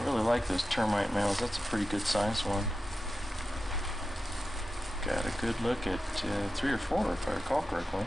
I really like those termite mounds. That's a pretty good sized one. Got a good look at 3 or 4 if I recall correctly.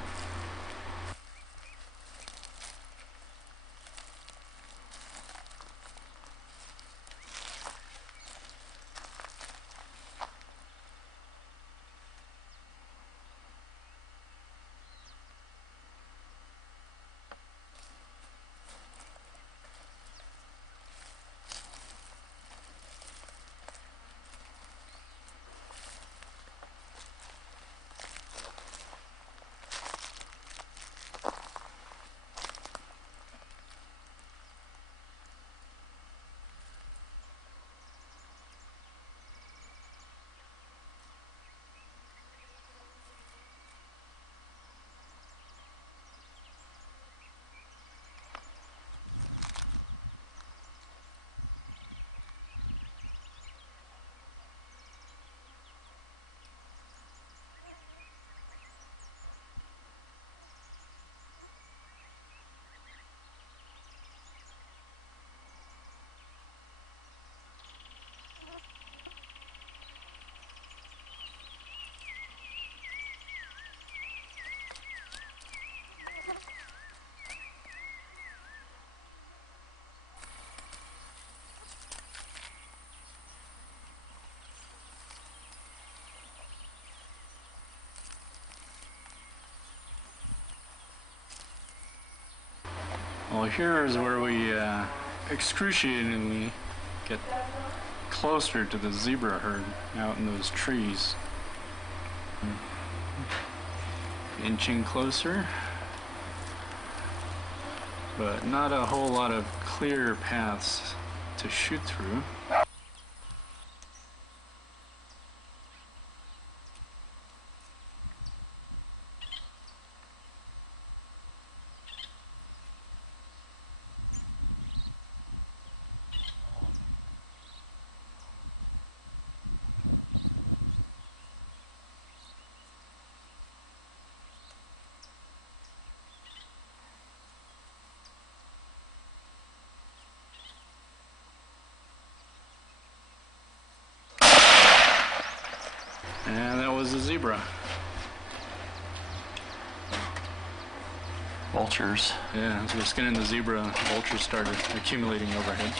Well, here is where we excruciatingly get closer to the zebra herd out in those trees. Inching closer, but not a whole lot of clear paths to shoot through. And that was a zebra. Vultures. Yeah, as we're skinning the zebra, vultures started accumulating overhead.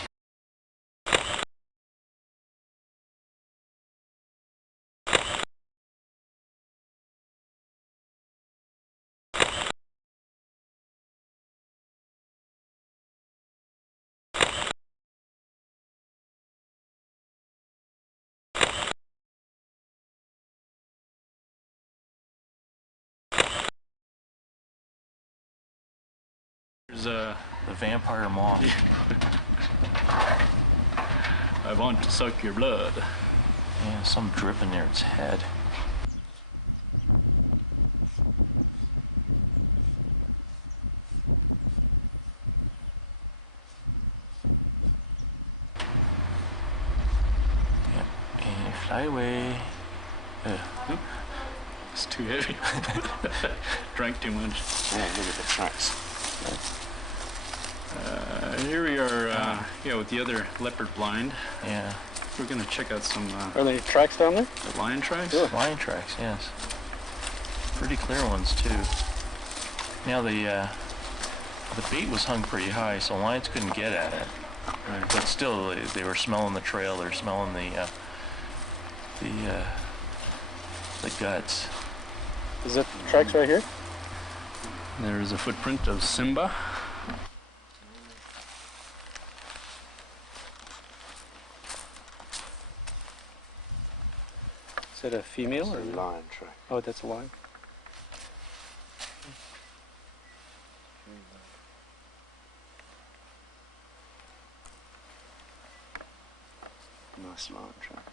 There's the vampire moth. I want to suck your blood. Yeah, some dripping near its head. Yep, and fly away. It's too heavy. Drank too much. Yeah, look at the tracks. Here we are, with the other leopard blind. Yeah. We're gonna check out some. Are there tracks down there? The lion tracks? Yeah. Lion tracks, yes. Pretty clear ones too. Now the bait was hung pretty high, so lions couldn't get at it. Right. But still, they were smelling the trail. They're smelling the guts. Is that tracks right here? There is a footprint of Simba. Is that a female or a lion track? Oh, that's a lion. Nice lion track.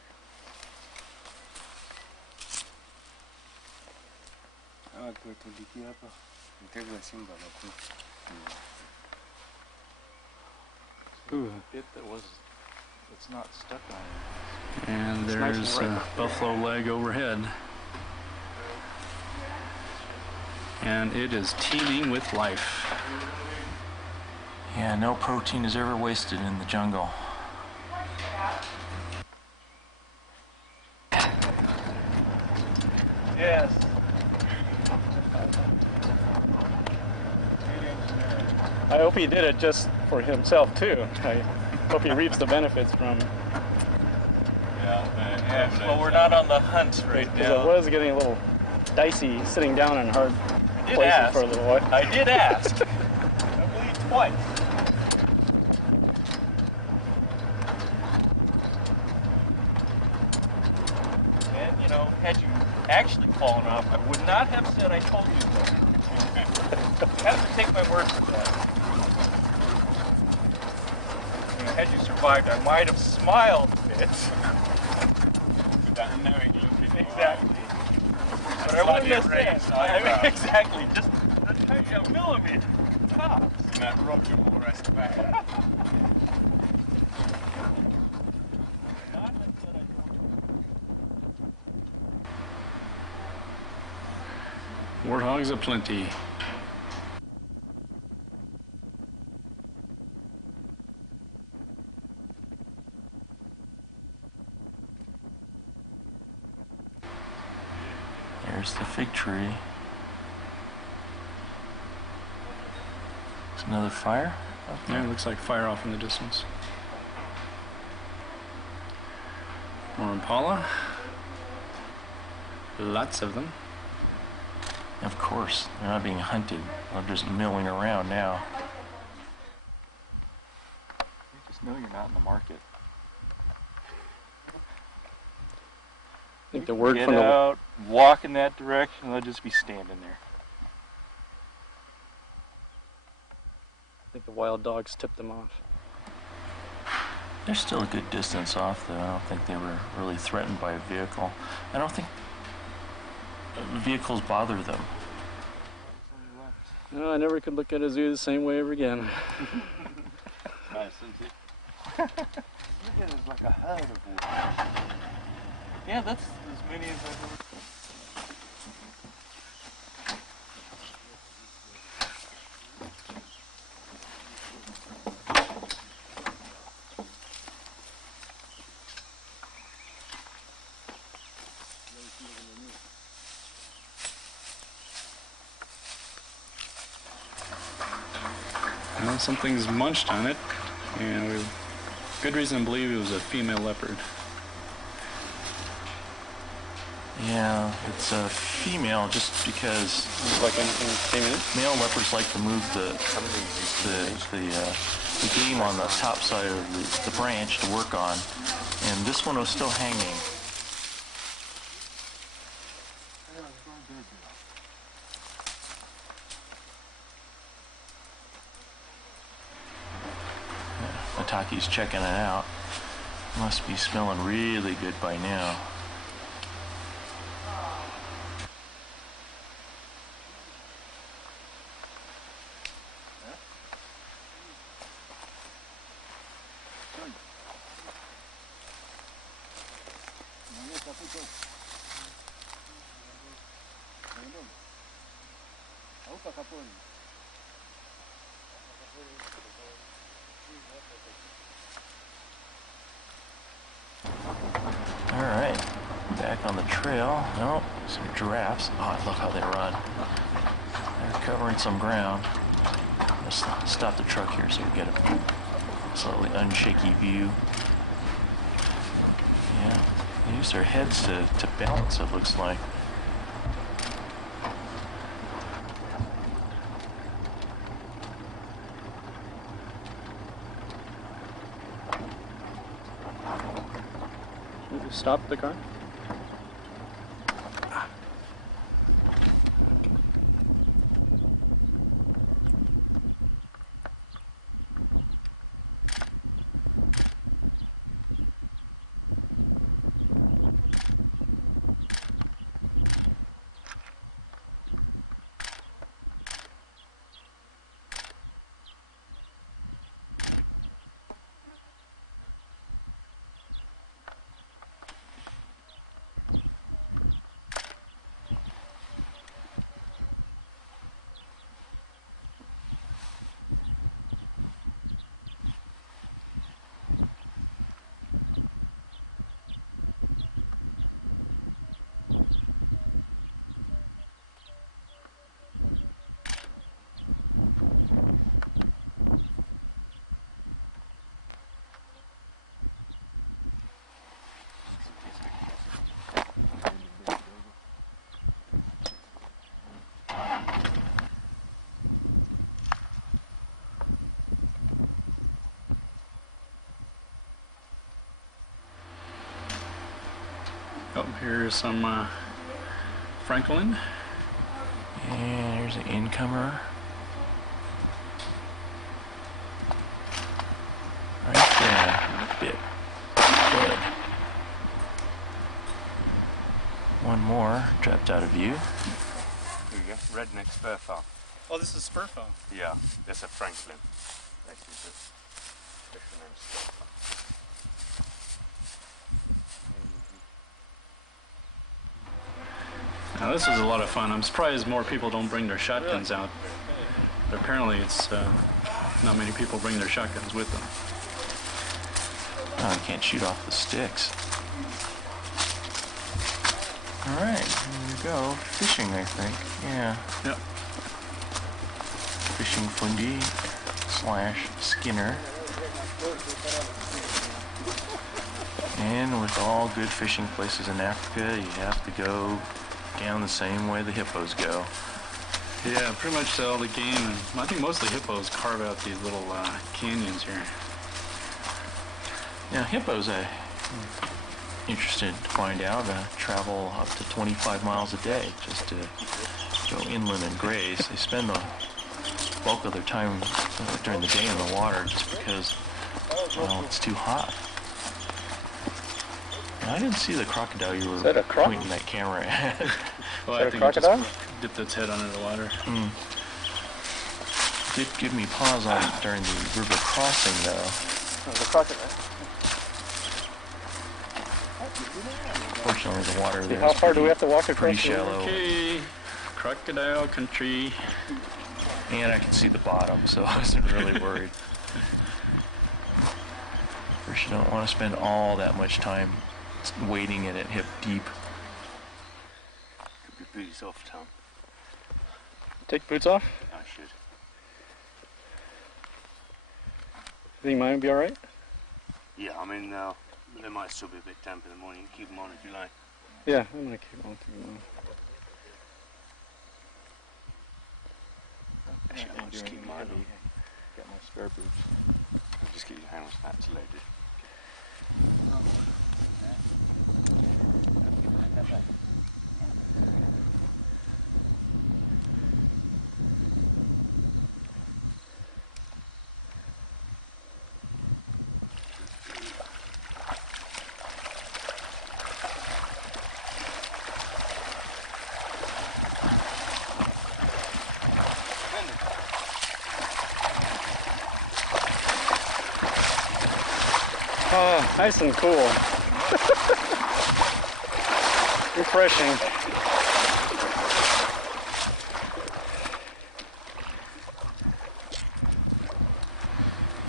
Tulikia hapa mtego wa simba na Bit that was, it's not stuck on it. And there's a buffalo leg overhead. And it is teeming with life. Yeah, no protein is ever wasted in the jungle. Yes. I hope he did it just for himself too. I hope he reaps the benefits from it. Yes. Well, we're not on the hunts right Because now. it was getting a little dicey sitting down in hard Did places ask. for a little while. I did ask. I believe twice. And, you know, had you actually fallen off, I would not have said I told you so. You have to take my word for that. You know, had you survived, I might have smiled a bit. Without knowing you. Exactly. But I wouldn't have said. I mean, exactly. Just a millimeter. Tops. And that Roger Moore-esque bag. Warthogs aplenty. There's the fig tree. There's another fire. Yeah, it looks like fire off in the distance. More impala. Lots of them. Of course, they're not being hunted. They're just milling around now. You just know you're not in the market. I think the word Get from the out, walk in that direction, they'll just be standing there. I think the wild dogs tipped them off. They're still a good distance off, though. I don't think they were really threatened by a vehicle. I don't think vehicles bother them. No, I never could look at a zoo the same way ever again. Nice, isn't it? Look at it, it's like a herd of wolves. Yeah, that's as many as I've ever seen. Well, something's munched on it, and we've good reason to believe it was a female leopard. Yeah, it's a female just because Looks like anything came in. male leopards like to move the game on the top side of the branch to work on, and this one was still hanging. Taki's checking it out. Must be smelling really good by now. Alright, back on the trail. Oh, some giraffes. Oh, I love how they run. They're covering some ground. Let's stop the truck here so we get a slightly unshaky view. Yeah, they use their heads to balance, it looks like. Stop the car. here's some Franklin. And here's an incomer. Right there. Bit. Good. One more dropped out of view. Here you go. Redneck spur farm. Oh, this is spur farm. Yeah, that's a Franklin. That is a different name, spur farm. Now this is a lot of fun. I'm surprised more people don't bring their shotguns out. But apparently it's not many people bring their shotguns with them. Oh, I can't shoot off the sticks. Alright, here we go. Fishing, I think. Yeah. Yep. Fishing Fundy / Skinner. And with all good fishing places in Africa, you have to go down the same way the hippos go. Yeah, pretty much all the game, and I think most of the hippos carve out these little canyons here. Now, hippos, I'm interested to find out, travel up to 25 miles a day just to go inland and graze. They spend the bulk of their time during the day in the water just because, well, it's too hot. Now, I didn't see the crocodile you were that a croc? pointing that camera at. Well, Is that I a think it crocodile? just dipped its head under the water. Did give me pause on it during the river crossing, though. Oh, the crocodile. Fortunately, the water there How is far do we have to walk pretty across the river? shallow. Okay, crocodile country. And I could see the bottom, so I wasn't really worried. First, you don't want to spend all that much time wading in it hip deep. Could be boots off, Tom. Take boots off? I should. Think mine would be alright? Yeah, I mean, they might still be a bit damp in the morning. You can keep them on if you like. Yeah, I'm gonna keep on thinking on. Actually, I might just keep mine on. Got my spare boots. I'll just get your hands that's loaded. Oh, nice and cool. Refreshing.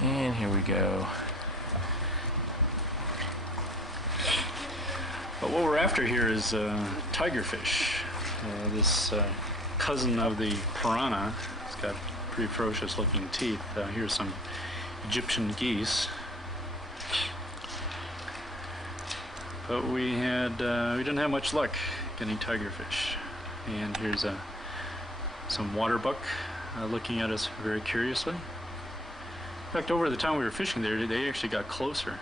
And here we go. But what we're after here is tigerfish. This cousin of the piranha. It's got pretty ferocious looking teeth. Here's some Egyptian geese. But we didn't have much luck getting tigerfish. And here's some water buck looking at us very curiously. In fact, over the time we were fishing there, they actually got closer,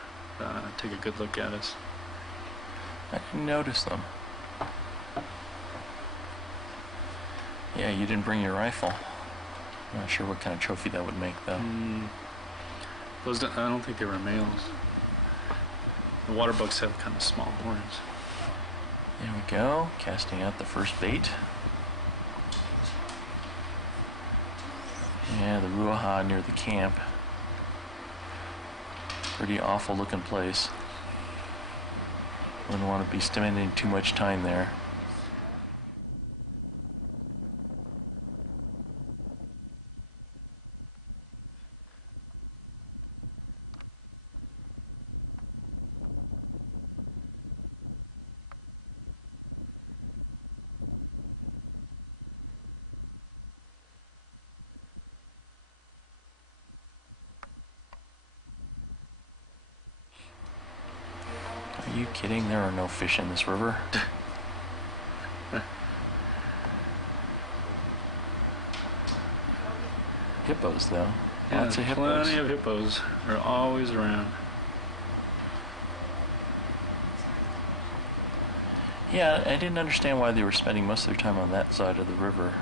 take a good look at us. I didn't notice them. Yeah, you didn't bring your rifle. I'm not sure what kind of trophy that would make, though. Those I don't think they were males. The water bucks have kind of small horns. There we go, casting out the first bait. Yeah, the Ruaha near the camp. Pretty awful looking place. Wouldn't want to be spending too much time there. Are you kidding? There are no fish in this river. Hippos, though. Yeah, Lots of hippos. plenty of hippos. They're always around. Yeah, I didn't understand why they were spending most of their time on that side of the river.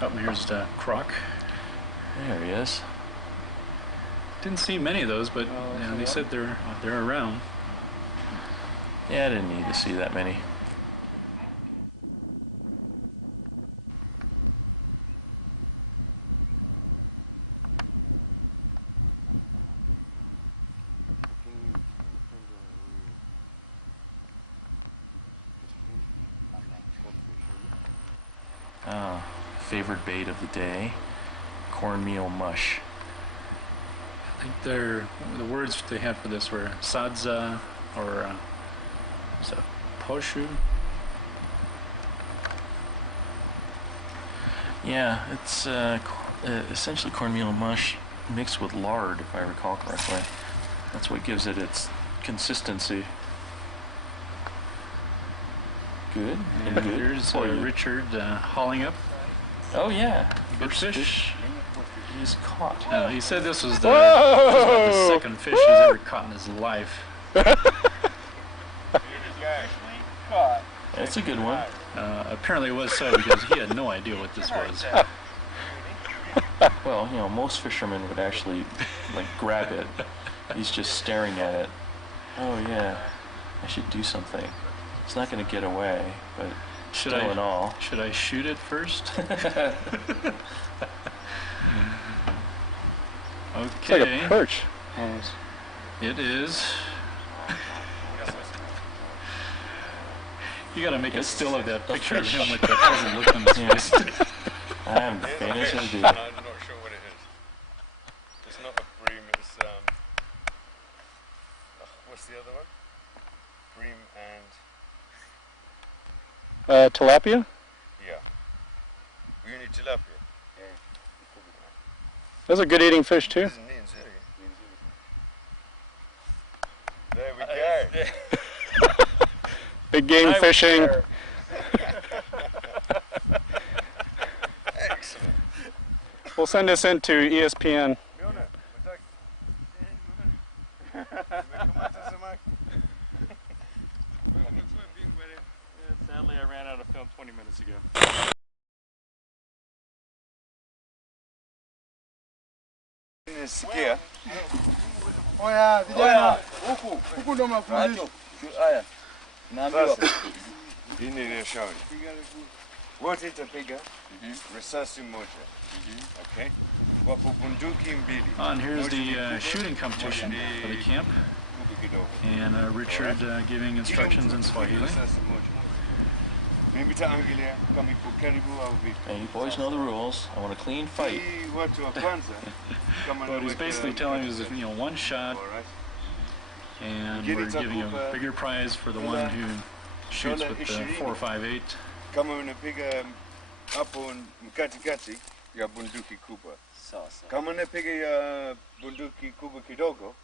Up here's the croc. There he is. Didn't see many of those, but they said they're around. Yeah, I didn't need to see that many. Oh, favorite bait of the day, cornmeal mush. I think the words they had for this were sadza or is that poshu? Yeah, it's essentially cornmeal mush mixed with lard, if I recall correctly. That's what gives it its consistency. Good. And here's Richard hauling up. Oh yeah, Good fish. He's caught. He said this was just about the second fish he's ever caught in his life. That's a good one. Apparently it was so because he had no idea what this was. Well, you know, most fishermen would actually like grab it. He's just staring at it. Oh yeah, I should do something. It's not going to get away, but Should I shoot it first? It's Okay. like a perch. Almost. It is. You gotta make a still of that picture of him with that puzzled look on his face. I haven't the faintest idea. I'm not sure what it is. It's not a bream, it's what's the other one? Bream and Tilapia? yeah. You need tilapia. Those are good eating fish too. There we go. Big game fishing. Excellent. We'll send this into ESPN. Sadly, I ran out of film 20 minutes ago. Nisikia. Oya vijana huku ndo mnafundishwa. Haya. Naambiwa. Hii ni nishauri. Wote itapiga risasi moja. Okay? Wapo bunduki mbili. And here's the shooting competition for the camp. And Richard giving instructions in Swahili. Mimi taangalia kama iko karibu au vipi. Hey, you boys know the rules. I want a clean fight. Hii watu wa kwanza kama What he's basically telling us is, one shot, and we're giving a bigger prize for the one who shoots with the 4.58. Kama unapiga hapo mkatikati ya bunduki kubwa. Kama unapiga ya bunduki kubwa kidogo,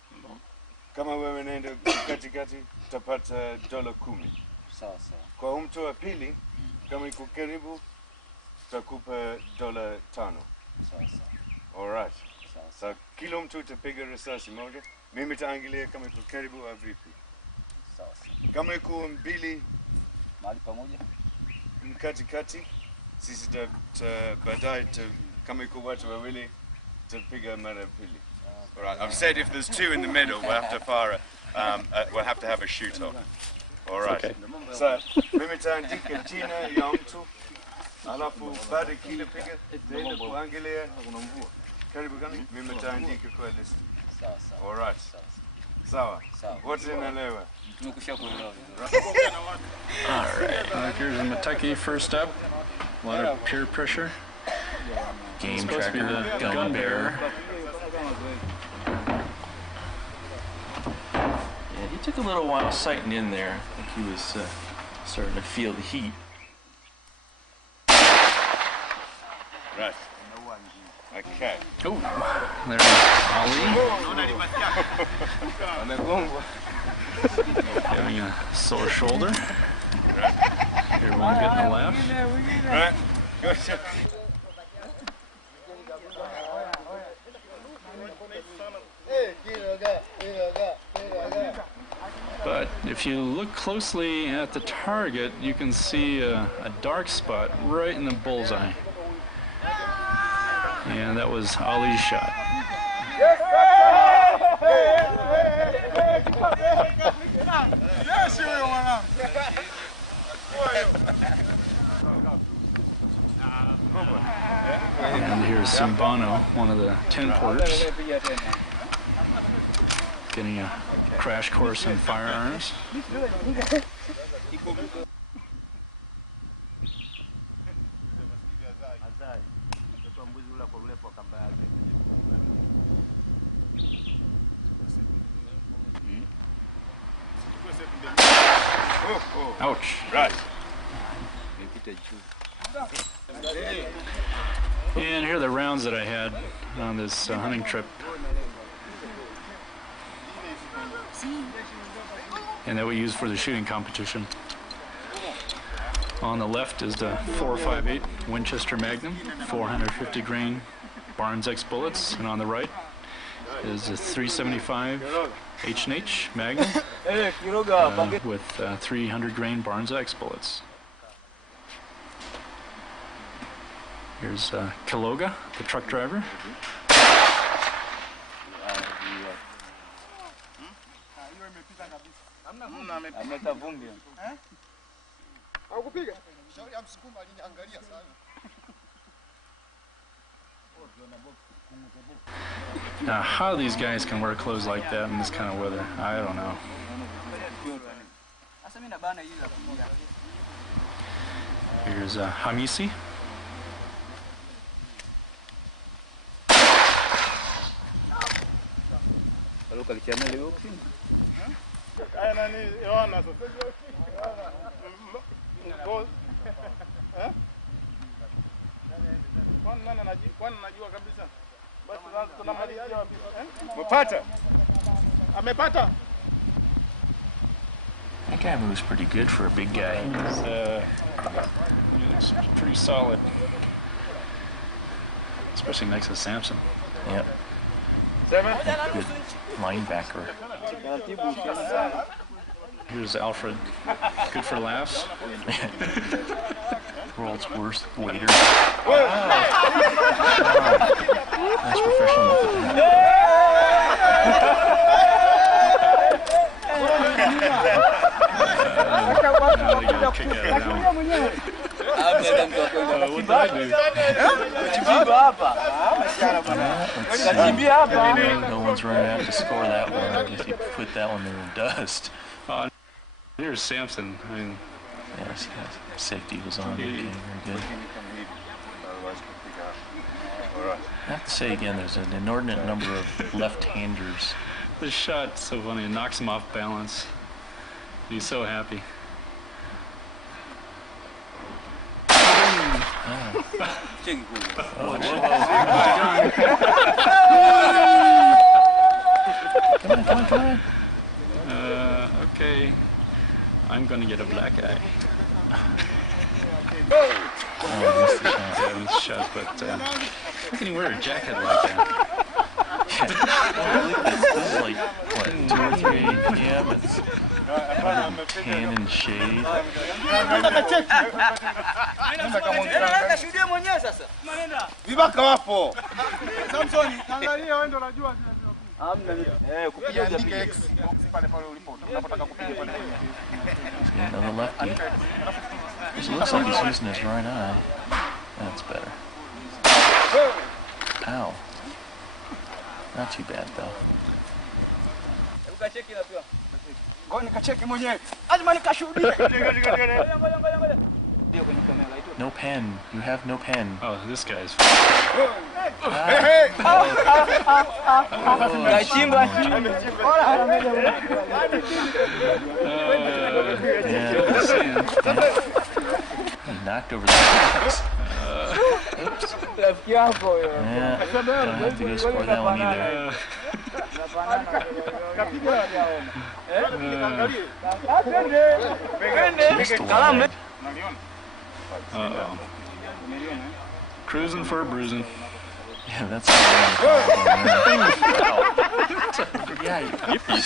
kama wewe unaenda katikati utapata $10. Kwa mtu wa pili, kama iko karibu, utakupa $5. Alright. So kila mtu utapiga risasi moja. Mimi taangalia kama iko karibu au vipi. Kama iko mbili Mahali pamoja. mkatikati, sisi baadaye kama iko watu wawili tapiga mara pili. Alright, I've said if there's two in the middle, we'll have to fire we'll have to have a shoot-off. Alright. Okay. So, mimi taandika jina ya mtu, alafu baada kila piga, naenda kuangalia, karibu gani, mimi taandika kwa list. Alright. Sawa. Wote naelewa. Alright, here's a Mateki first up. A lot of peer pressure. Game Supposed to be tracker, the gun gun bearer. bearer. Yeah, he took a little while sighting in there. I think he was starting to feel the heat. Right. Okay. Oh, there's Ali. Having a sore shoulder. Everyone getting a laugh. Right. Good. Hey, if you look closely at the target, you can see a dark spot right in the bullseye. And that was Ali's shot. And here's Simbano, one of the 10 porters, getting a crash course in firearms. Ouch. Right. And here are the rounds that I had on this hunting trip. And that we used for the shooting competition. On the left is the 4.58 Winchester Magnum, 450 grain Barnes X bullets, and on the right is the 375 H&H Magnum with 300 grain Barnes X bullets. Here's Kiloga, the truck driver. Now, how these guys can wear clothes like that in this kind of weather, I don't know. Here's Hamisi. That guy moves pretty good for a big guy. It's pretty solid, especially next to Samson. Yep. Good linebacker. Here's Alfred, good for laughs. World's worst waiter. Nice professional look at that. Now they got a kick out of that one. What did I do? No one's running out to score that one if you put that one in the dust. Here's Samson. I mean, Yes, safety was on. Okay, very good. I have to say again, there's an inordinate number of left-handers. this shot's so funny. It knocks him off balance. He's so happy. Come on. Okay. I'm gonna get a black eye. Oh, missed the shot. Yeah, I missed the shot, but how can he wear a jacket like that? This is like, what, 2 or 3 p.m.? It's 110 and shade. Vibaka wapo. Samsoni, angalia wewe ndio unajua zile. Kupiga X pale pale ulipo. Unapotaka kupiga pale. Another lefty. It looks like he's using his right eye. That's better. Ow. Not too bad though. Ngoja nikacheki mwenyewe. Lazima nikashuhudie. No pen. You have no pen. Oh, this guy's. He knocked over the box. Oops. Yeah, don't have to go score that one either. Missed the one. Uh-oh. Cruising for a bruising. Yeah, that's the one. Yeah, yippee.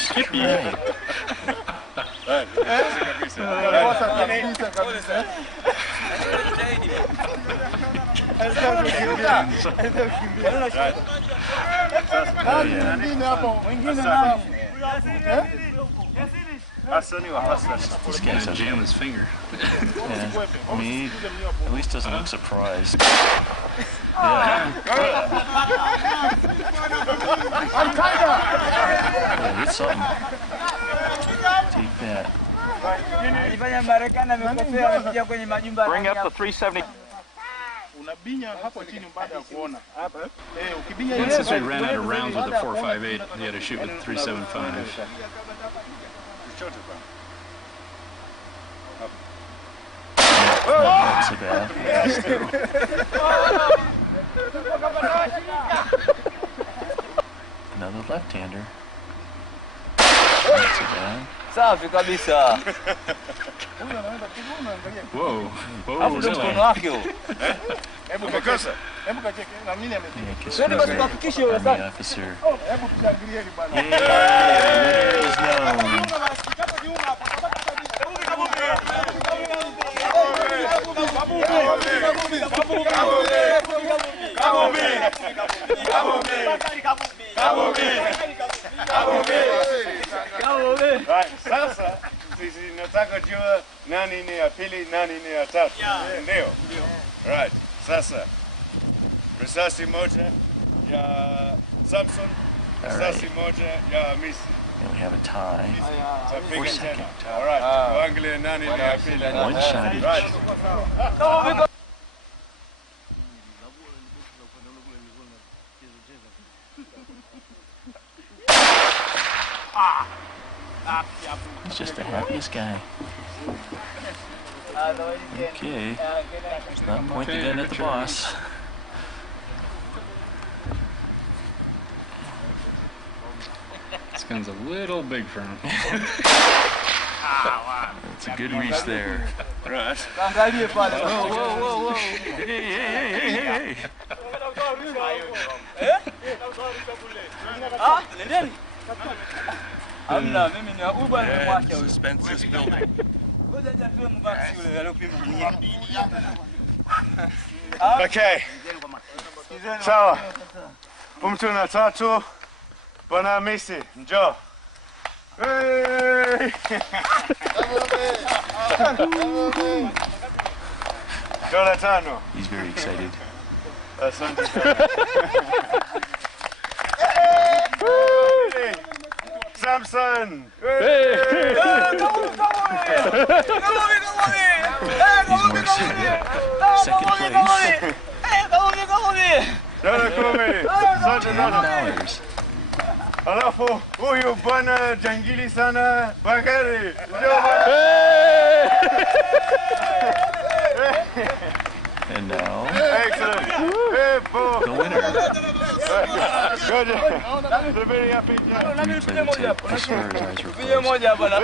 Mwingine hapo. Mwingine nani? This guy's Jam his finger. yeah. I mean, he at least doesn't look surprised. Yeah. Yeah, hit something. Take that. Bring up the 370. Unabinya hapo chini baada ya kuona. Ukibinya And since we ran out of rounds with the 4.58, he had to shoot with 3.75. Not so bad. Another left-hander. Not so bad. Safi kabisa. Whoa. Whoa, Hapo ndio mkono wake huo. Hebu kacheke. Hebu kacheke. Na mimi Yeah, amepiga. kiss Twende basi tuhakikishe wewe Army sasa. officer. Hebu tuangalieni bwana. Yeah, there is known. Right, sasa sisi nataka jua nani ni ya pili, nani ni ya tatu. Ndio. Right, sasa risasi moja ya Samson, risasi moja ya Hamisi. And we have a tie. Tapiga second. tena. All right, tuangalie nani ni ya pili. One shot each. Right. He's just the happiest guy. Okay. Let's not point the gun at the boss. This gun's a little big for him. It's a good reach there. Right. Angalie pale. Whoa, whoa, whoa, whoa. Hey, hey, hey, hey, hey, hey. Ah, nendeni. Hamna, mimi ni Uber nimemwacha huyo. Suspense is building. Ngoja aje tu mbaki yule aliyopima dunia. Okay. Sawa. Mtu na tatu. Bwana Hamisi, njoo. Hey! Dola tano. He's very excited. Asante sana. Hey! Samson. Hey! He's more excited. Second place. Dola kumi. Asante sana. $10. Alafu huyu bwana jangili sana Bakari. Njoo bwana. And now, Excellent. Hey, Bo. the winner. Good. Subiri ya picha. Replay the tape. I swear his eyes were Piga closed. moja bwana.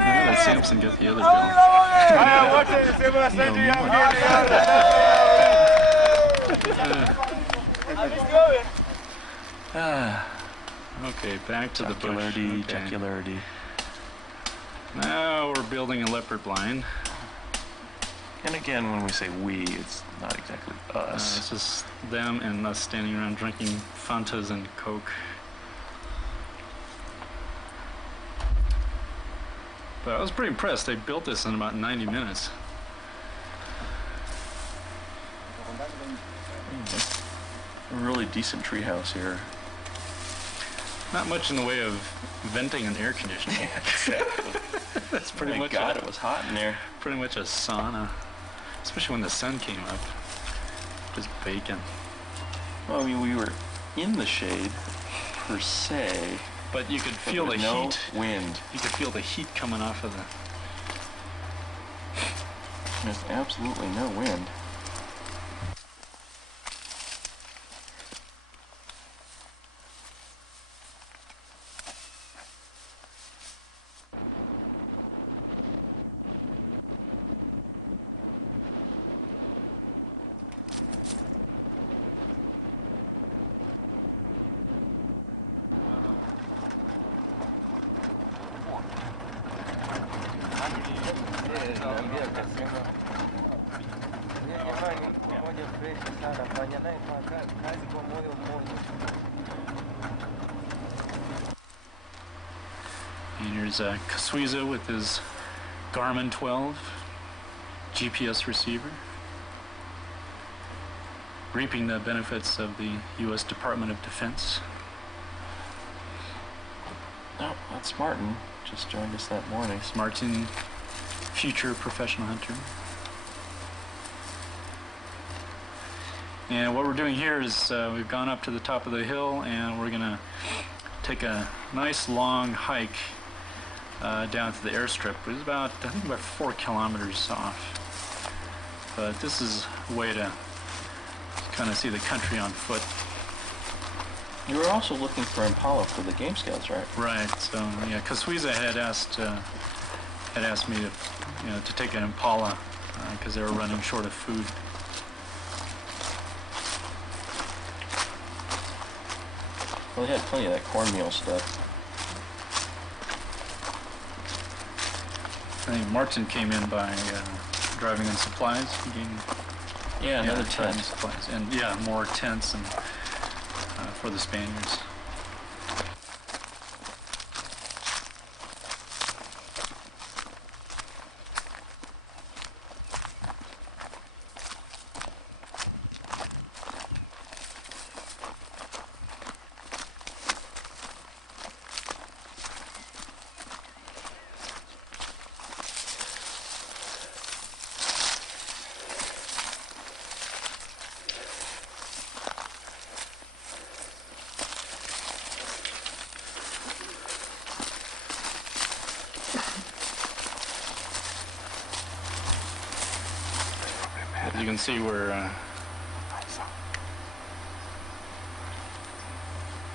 Yeah, let Samson get the other bill. Haya, wote sema asante ya Ah, Okay, back to the bush. jocularity, Okay. jocularity. Now we're building a leopard blind. And again, when we say we, it's not exactly us. It's just them and us standing around drinking Fantas and Coke. But I was pretty impressed. They built this in about 90 minutes. A really decent treehouse here. Not much in the way of venting and air conditioning. That's pretty Thank much God a, it was hot in there. pretty much a sauna, especially when the sun came up. Just bacon. Well, I mean, we were in the shade, per se, But you could but feel the with no heat. wind. You could feel the heat coming off of the. There's absolutely no wind. anayefanya kazi kwa moyo mmoja. And here's Kaswiza with his Garmin 12 GPS receiver, reaping the benefits of the U.S. Department of Defense. Oh, that's Martin. Just joined us that morning. It's Martin, future professional hunter. And what we're doing here is we've gone up to the top of the hill and we're going to take a nice long hike down to the airstrip. It's about, I think, about 4 kilometers off. But this is a way to kind of see the country on foot. You were also looking for Impala for the Game Scouts, right? Right. So yeah, Kaswiza had asked me to, to take an Impala because they were running short of food. Well, they had plenty of that cornmeal stuff. I think Martin came in by driving in supplies. Yeah, another driving tent. supplies, and yeah, more tents and for the Spaniards. As you can see, we're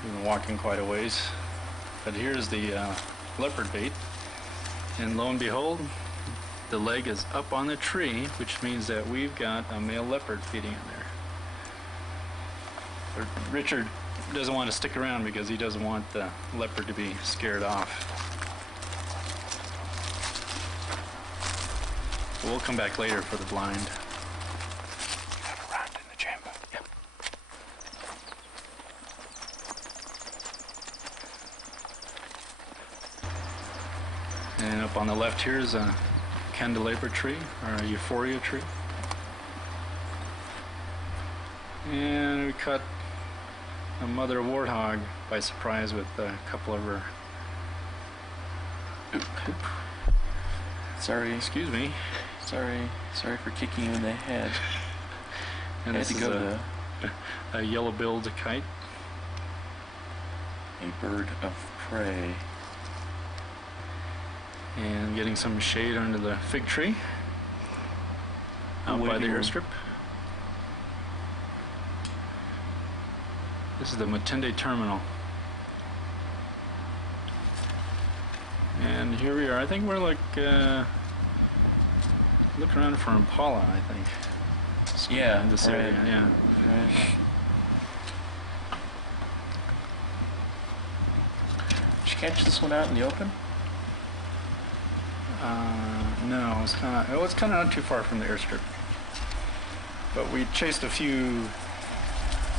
been walking quite a ways. But here's the leopard bait, and lo and behold, the leg is up on the tree, which means that we've got a male leopard feeding in there. But Richard doesn't want to stick around because he doesn't want the leopard to be scared off. So we'll come back later for the blind. And up on the left here is a candelabra tree, or a euphoria tree. And we caught a mother warthog by surprise with a couple of her... Sorry. Excuse me. Sorry for kicking you in the head. And this is a yellow-billed kite. A bird of prey. And getting some shade under the fig tree out by the airstrip. This is the Matende terminal. And here we are. I think we're like looking around for Impala, I think. Yeah, in this right. area, yeah. Right. Did you catch this one out in the open? No, it's kind of not too far from the airstrip. But we chased a few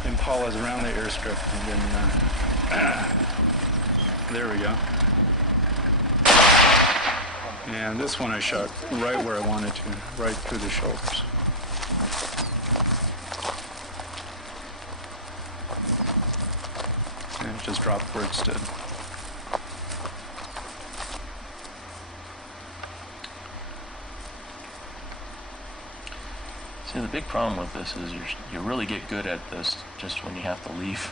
Impalas around the airstrip, and then there we go. And this one I shot right where I wanted to, right through the shoulders. And it just dropped where it stood. See, the big problem with this is you really get good at this just when you have to leave.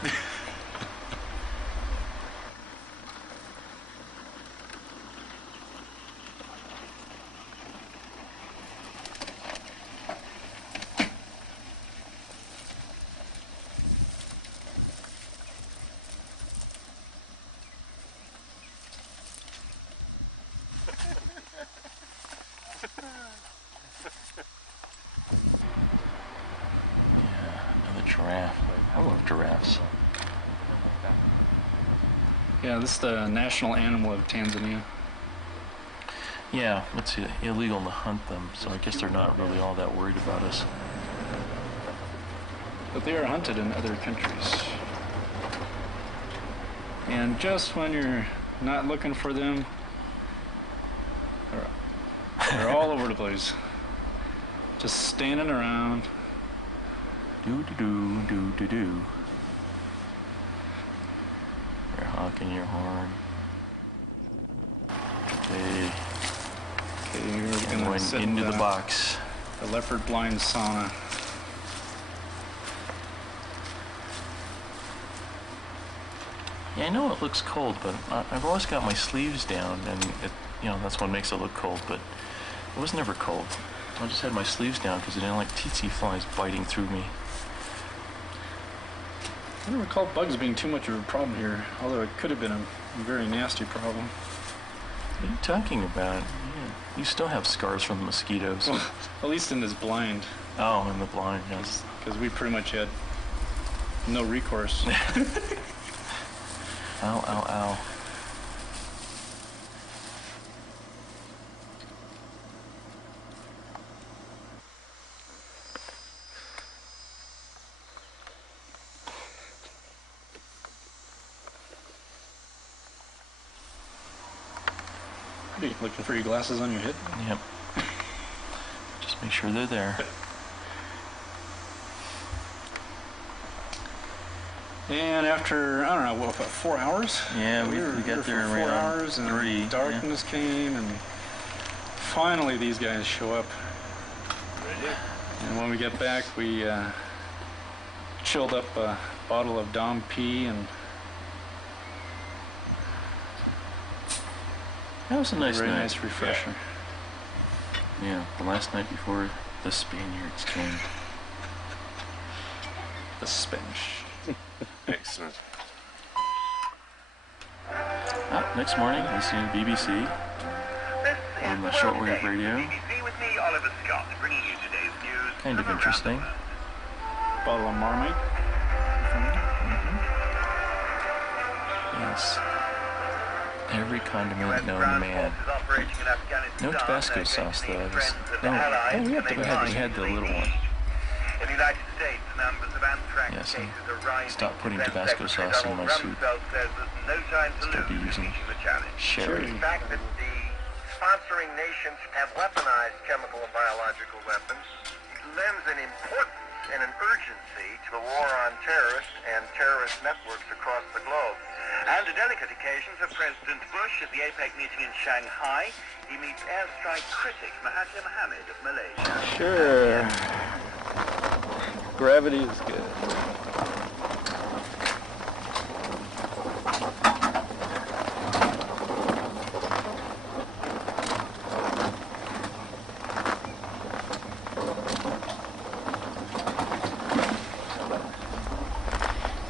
Giraffe. I love giraffes. Yeah, this is the national animal of Tanzania. Yeah, it's illegal to hunt them, so I guess they're not really all that worried about us. but they are hunted in other countries. And just when you're not looking for them, they're all over the place. Just standing around. Do. You're honking your horn. Okay, We're gonna went sit into in the box. the leopard blind sauna. Yeah, I know it looks cold, but I've always got my sleeves down, and that's what makes it look cold. But it was never cold. I just had my sleeves down because I didn't like tsetse flies biting through me. I don't recall bugs being too much of a problem here, although it could have been a very nasty problem. What are you talking about? Yeah, you still have scars from the mosquitoes. Well, at least in this blind, Oh, in the blind, yes. because we pretty much had no recourse. Ow, ow, ow. Are you looking for your glasses on your head? Yep. Just make sure they're there. And after, I don't know, what, about 4 hours? Yeah, we were got here there for 4 around hours, and 3. darkness came, and finally these guys show up. And when we get back, we chilled up a bottle of Dom P, and That was a nice very night. nice refresher. Yeah, the last night before the Spaniards came. The Spanish. Excellent. Next morning, listening to BBC on the shortwave radio. Kind of interesting. Bottle of Marmite. Yes. Every condiment known to man. No Tabasco sauce, though. We had the little one. In the United States, numbers of anthrax Yes, cases are rising. stopped putting Tabasco sauce in my soup. Started using sherry. The fact that the sponsoring nations have weaponized chemical and biological weapons lends an importance and an urgency to the war on terrorists and terrorist networks across the globe. And the delicate occasions of President Bush at the APEC meeting in Shanghai, he meets airstrike critic Mahathir Mohamad of Malaysia. Sure. Gravity is good.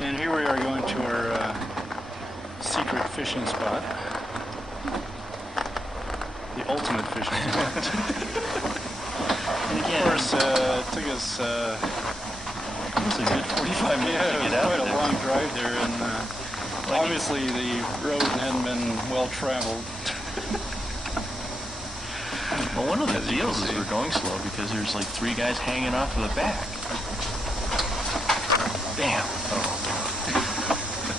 And here we are going to our secret fishing spot. The ultimate fishing spot. And Of again, course, it took us it was a good 45 minutes to it was get out quite of a there. long drive there, and obviously the road hadn't been well traveled. Well, one of the deals is we're going slow because there's like 3 guys hanging off of the back. Damn. Oh.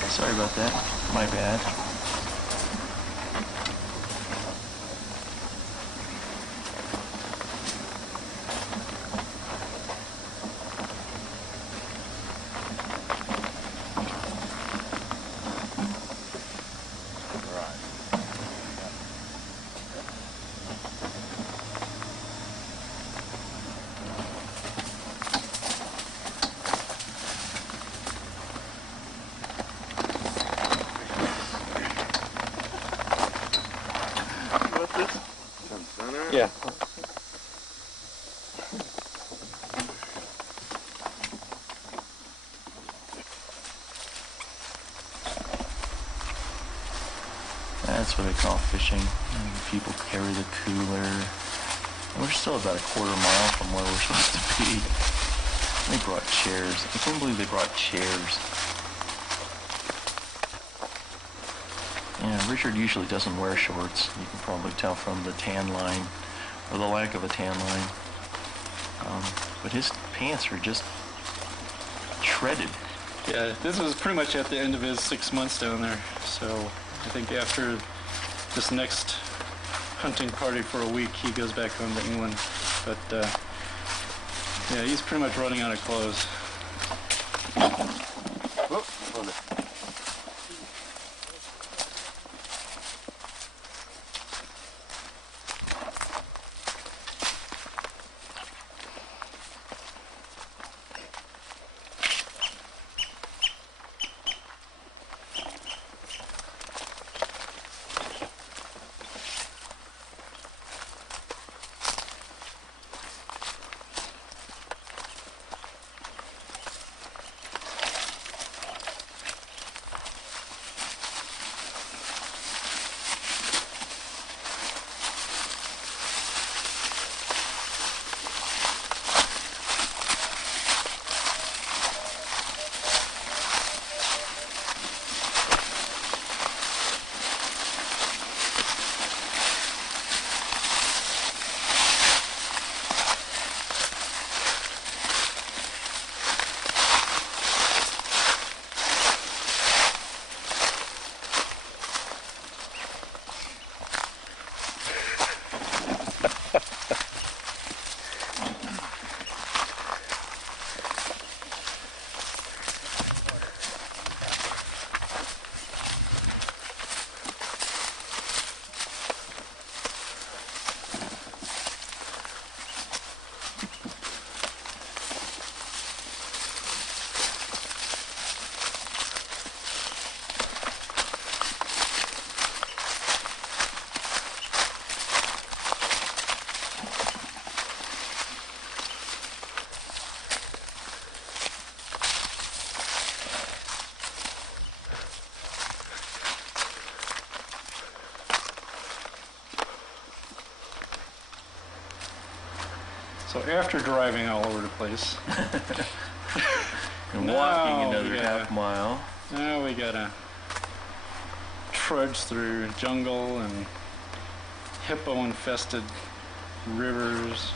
Sorry about that. My bad. Yeah. That's what I call fishing. And people carry the cooler. And we're still about a quarter-mile from where we're supposed to be. They brought chairs. I can't believe they brought chairs. Yeah, Richard usually doesn't wear shorts. You can probably tell from the tan line, or the lack of a tan line. But his pants are just shredded. Yeah, this was pretty much at the end of his 6 months down there. So I think after this next hunting party for a week, he goes back home to England. But yeah, he's pretty much running out of clothes. So after driving all over the place, And walking another half mile. now we gotta trudge through jungle and hippo-infested rivers.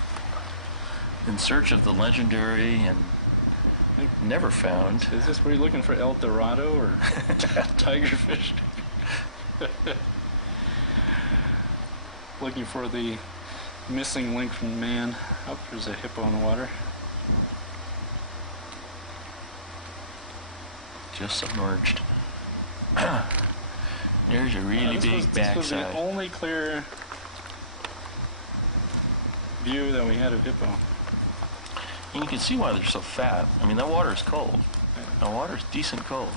In search of the legendary and never found. Is this where you're looking for El Dorado or tigerfish? Looking for the missing link from man. Oh, there's a hippo in the water. Just submerged. There's a really big This was the backside. only clear view that we had of hippo. And you can see why they're so fat. I mean, that water is cold. The water is decent cold.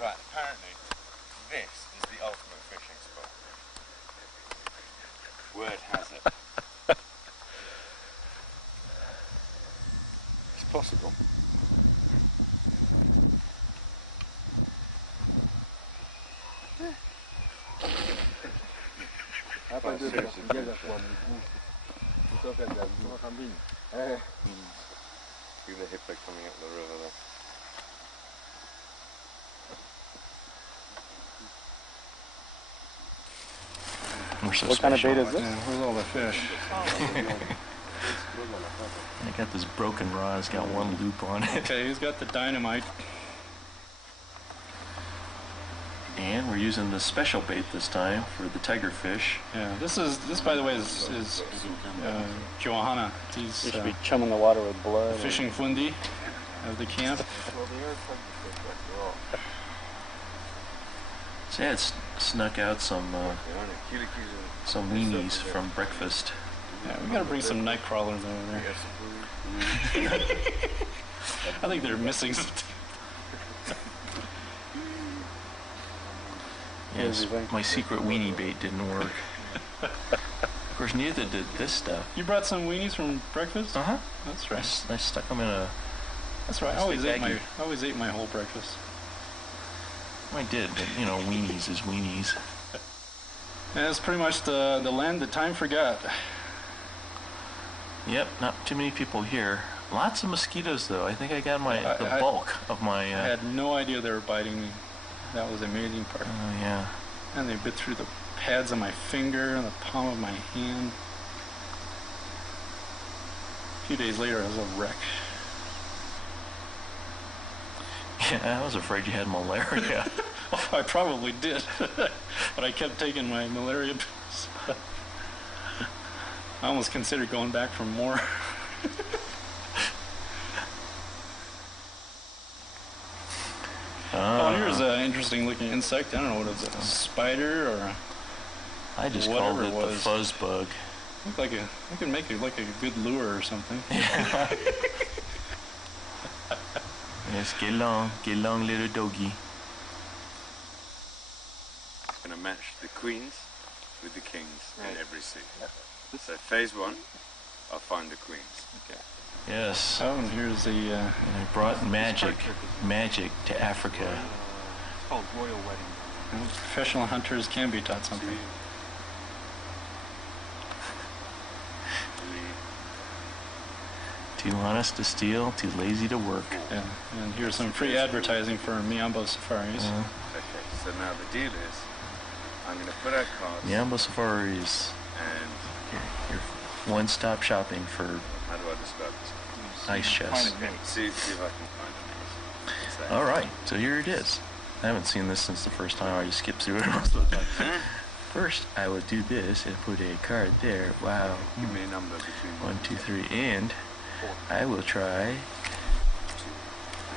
Right, apparently this is the ultimate fishing spot. Word has it. It's possible. Hapa ndio tunakujaga kwa miguu kutoka kambini. See the hippo coming up the river there. What kind of bait is this? Yeah, where's all the fish? I got this broken rod. It's got one loop on it. Okay, who's got the dynamite? And we're using the special bait this time for the tigerfish. Yeah, this by the way is Johanna. He's You should be chumming the water with blood. fishing fundi of the camp. So yeah, it's snuck out some weenies from breakfast. Yeah, we gotta bring some night crawlers over there. I think they're missing something. Yes, my secret weenie bait didn't work. Of course, neither did this stuff. You brought some weenies from breakfast? Uh-huh. That's right. I stuck them in a... That's right. I always ate my whole breakfast. I did, but, you know, weenies is weenies. And it's pretty much the land that time forgot. Yep, not too many people here. Lots of mosquitoes, though. I think I got the bulk of my... I had no idea they were biting me. That was the amazing part. Oh, yeah. And they bit through the pads of my finger and the palm of my hand. A few days later, I was a wreck. Yeah, I was afraid you had malaria. Oh, I probably did. But I kept taking my malaria pills. I almost considered going back for more. Oh, here's an interesting looking insect. I don't know what it's, a spider or a... I just called it the fuzz bug. Looked like I could make it like a good lure or something. Yes, get along, little doggy. I'm going to match the queens with the kings in every scene. So phase 1, I'll find the queens. Okay. Yes. Oh, and here's the... and I brought magic to Africa. It's called royal wedding. Well, professional hunters can be taught something. Too honest to steal, too lazy to work. Yeah, and here's some free advertising for Miambo Safaris. Okay, so now the deal is, I'm going to put out cards. Miambo Safaris. And... Here, one-stop shopping for... How do I describe this? Ice chest. See if I can find it. All right, so here it is. I haven't seen this since the first time. I just skipped through it most of the time. First, I will do this and put a card there. Wow. Give me a number between 1, 2, 3, and I will try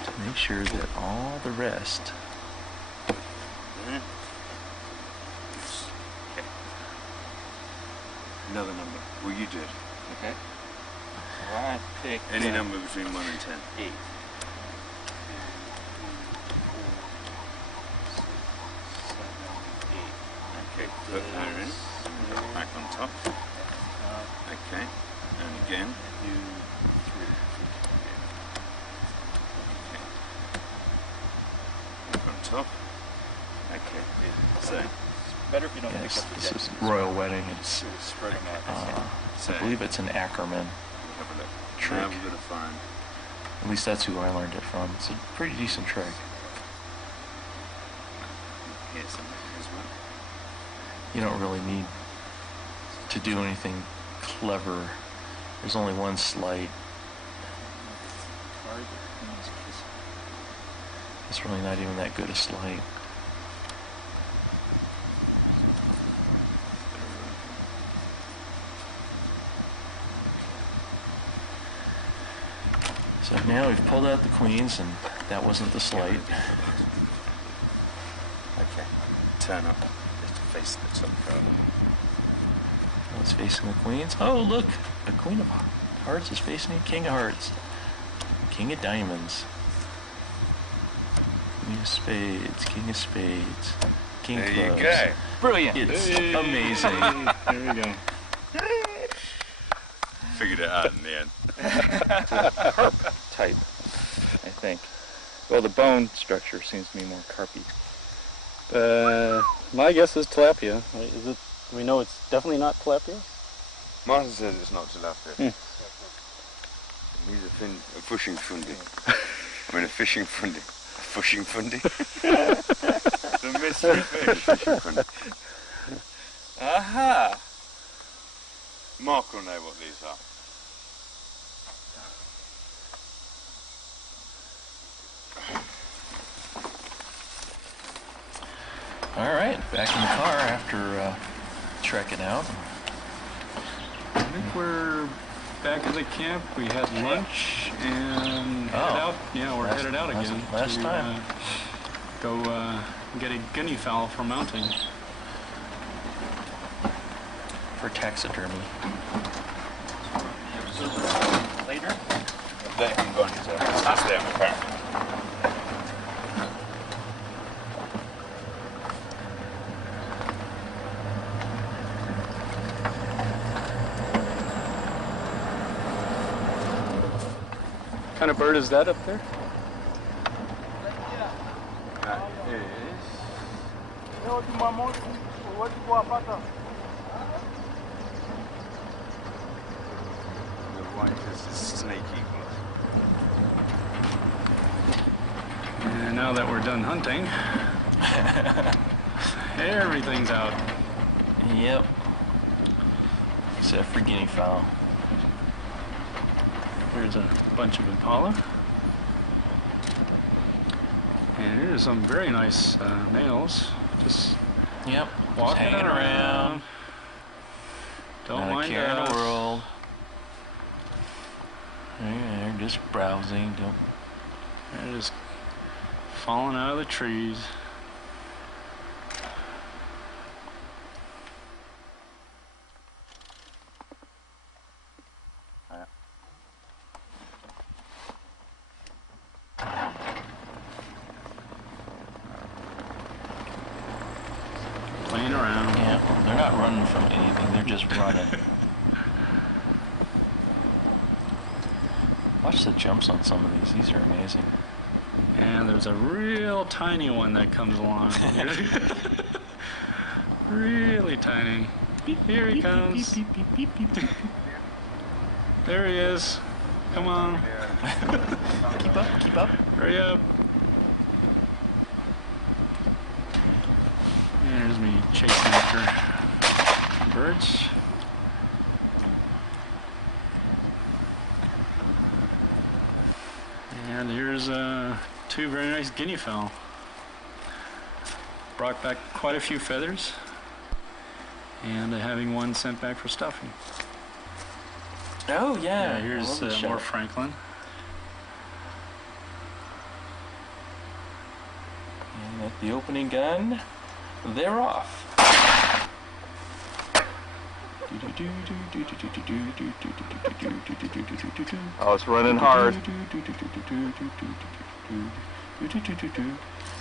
to make sure that all the rest. Okay. Another number. Well, you did. Okay. All right. Pick Any number between 1 and 10. 8. Okay, put her in. Back on top. Okay, and again. Okay. Back on top. Okay, so. Better if you don't Yes, pick up the this deck. is Royal Wedding. It's, Spreading that. I believe it's an Ackerman. Have a look. Trick. Now we're going to find. At least that's who I learned it from. It's a pretty decent trick. Here's something as well. You don't really need to do anything clever. There's only one sleight. It's really not even that good a sleight. So now we've pulled out the queens, and that wasn't the sleight. Okay, turn up. Just face the top card. Oh, it's facing the queens. Oh, look! A queen of hearts is facing a king of hearts. King of diamonds. Queen of spades. King of spades. King There clubs. you go. Brilliant. It's amazing. There we go. Figured it out in the end. Type, I think. Well, the bone structure seems to be more carpy. My guess is tilapia. Is it? We know it's definitely not tilapia. Martin said it's not tilapia. He's a fishing fundi. I mean a fishing fundi. Fishing fundi? The mystery fish. Fishing fundi. Aha! Mark will know what these are. All right, back in the car after trekking out. I think we're back at the camp. We had lunch and headed out. Yeah, we're headed out again. Last to, time. Go get a guinea fowl for mounting. For taxidermy. Later? They haven't gone yet. That's them apparently. kind of bird is that up there? That is the whitest snake eagle. And now that we're done hunting, everything's out. Yep. Except for guinea fowl. Here's a bunch of impala. And here's some very nice males. Just Yep. walking hanging around. Don't Not mind a care in us. the world. They're just browsing. They're just falling out of the trees. Playing around. Yeah, they're not running from anything. They're just running. Watch the jumps on some of these. These are amazing. And there's a real tiny one that comes along. Really tiny. Here he comes. There he is. Come on. Keep up, keep up. Hurry up. There's me chasing after birds. And here's two very nice guinea fowl. Brought back quite a few feathers, and having one sent back for stuffing. Oh yeah. Here's more Franklin. And at the opening gun, they're off. Oh, it's running hard.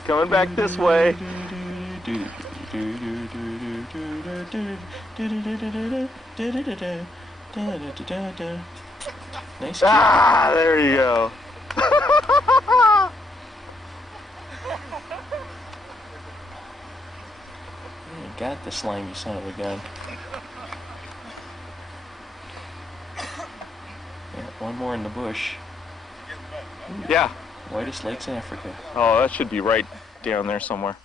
Coming back this way. Nice. Ah, there you go. You got the slimy son of a gun. Yeah, one more in the bush. Yeah. Whitest lakes in Africa. Oh, that should be right down there somewhere.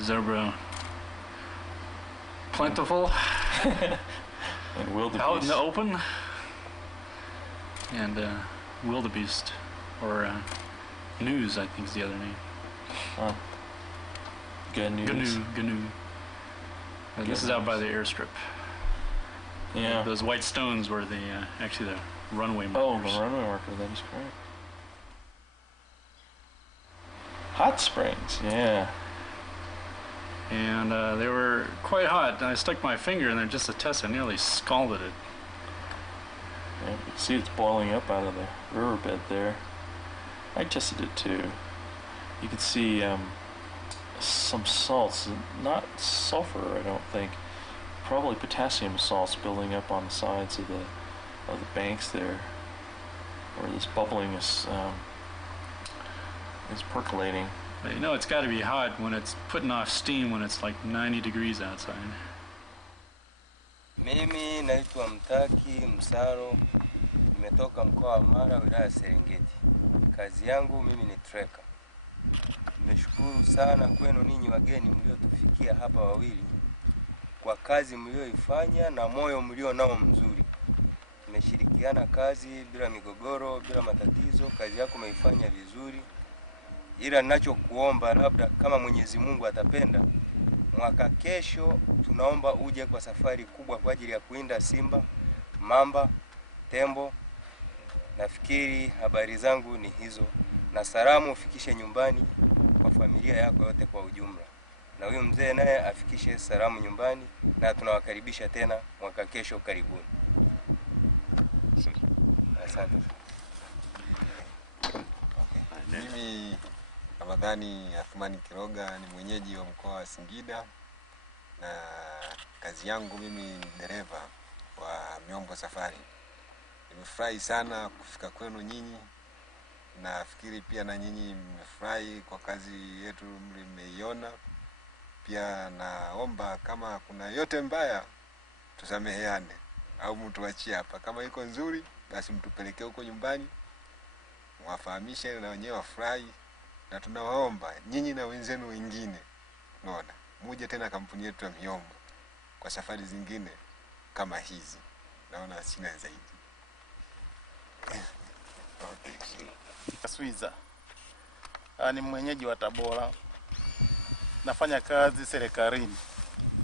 Zebra. Plentiful. And wildebeest. Out in the open. And wildebeest. Or gnu's, I think is the other name. Huh. Good news. Gnu. This is out by the airstrip. Yeah. Those white stones were the actually the runway Oh, markers. the runway marker, that is correct. Hot springs, yeah. And they were quite hot. I stuck my finger in there just to test it. I nearly scalded it. Yeah, you can see it's boiling up out of the riverbed there. I tested it too. You can see some salts, not sulfur, I don't think. Probably potassium salts building up on the sides of the banks there, where this bubbling is percolating. But you know it's got to be hot when it's putting off steam when it's like 90 degrees outside. Mimi naitwa Mtaki Msaro, nimetoka mkoa wa Mara, wilaya ya Serengeti. Kazi yangu mimi ni treka. Nimeshukuru sana kwenu ninyi wageni mliotufikia hapa wawili kwa kazi mlioifanya na moyo mlio nao mzuri. Tumeshirikiana kazi bila migogoro, bila matatizo. Kazi yako umeifanya vizuri. Ila ninachokuomba, labda kama Mwenyezi Mungu atapenda, mwaka kesho tunaomba uje kwa safari kubwa kwa ajili ya kuinda simba, mamba, tembo. Nafikiri habari zangu ni hizo, na salamu ufikishe nyumbani kwa familia yako yote kwa ujumla. Na huyu mzee naye afikishe salamu nyumbani, na tunawakaribisha tena mwaka kesho. Karibuni. Asante. Mimi Ramadhani Athmani Kiroga, ni mwenyeji wa mkoa wa Singida na kazi yangu mimi ni dereva wa Myombo Safari. Nimefurahi sana kufika kwenu nyinyi. Nafikiri pia na nyinyi mmefurahi kwa kazi yetu mlimeiona. Pia naomba kama kuna yote mbaya tusameheane au mtuachie hapa. Kama iko nzuri basi mtupelekee huko nyumbani. Mwafahamishe na wenyewe wafurahi, na tunawaomba nyinyi na wenzenu wengine, unaona, muje tena kampuni yetu ya Myombo kwa safari zingine kama hizi. Naona sina zaidi. Swiza. Ni mwenyeji wa Tabora. Nafanya kazi serikalini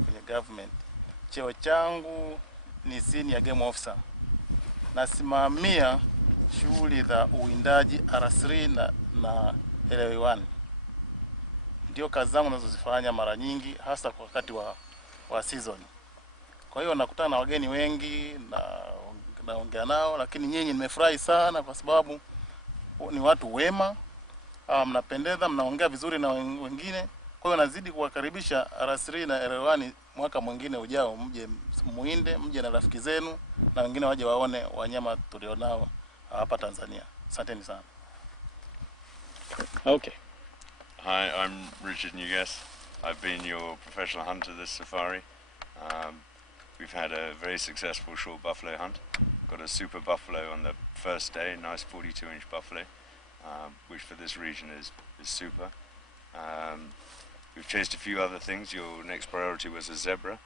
kwenye government. Cheo changu ni senior game officer. Nasimamia shughuli za uwindaji R3 na LA1. Ndio kazi zangu ninazozifanya mara nyingi, hasa kwa wakati wa season. Kwa hiyo nakutana na wageni wengi na naongea nao, lakini nyinyi nimefurahi sana kwa sababu ni watu wema, mnapendeza, mnaongea vizuri na wengine. Kwa hiyo nazidi kuwakaribisha R3 na LA1 mwaka mwingine ujao, mje muinde, mje na rafiki zenu na wengine waje waone wanyama tulionao hapa Tanzania. Asanteni sana. Okay. Hi, I'm Richard Newguest. I've been your professional hunter this safari. We've had a very successful short buffalo hunt. Got a super buffalo on the first day, nice 42-inch buffalo, which for this region is super. We've chased a few other things. Your next priority was a zebra,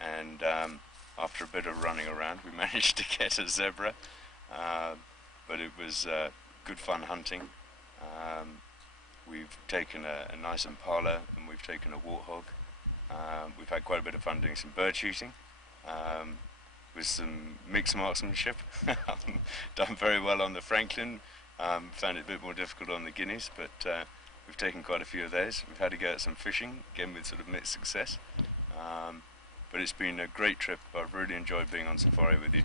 and after a bit of running around, we managed to get a zebra, but it was good fun hunting. We've taken a nice impala, and we've taken a warthog. We've had quite a bit of fun doing some bird shooting with some mixed marksmanship. Done very well on the Franklin. Found it a bit more difficult on the guineas, but we've taken quite a few of those. We've had to go at some fishing, again with sort of mixed success. But it's been a great trip. I've really enjoyed being on safari with you.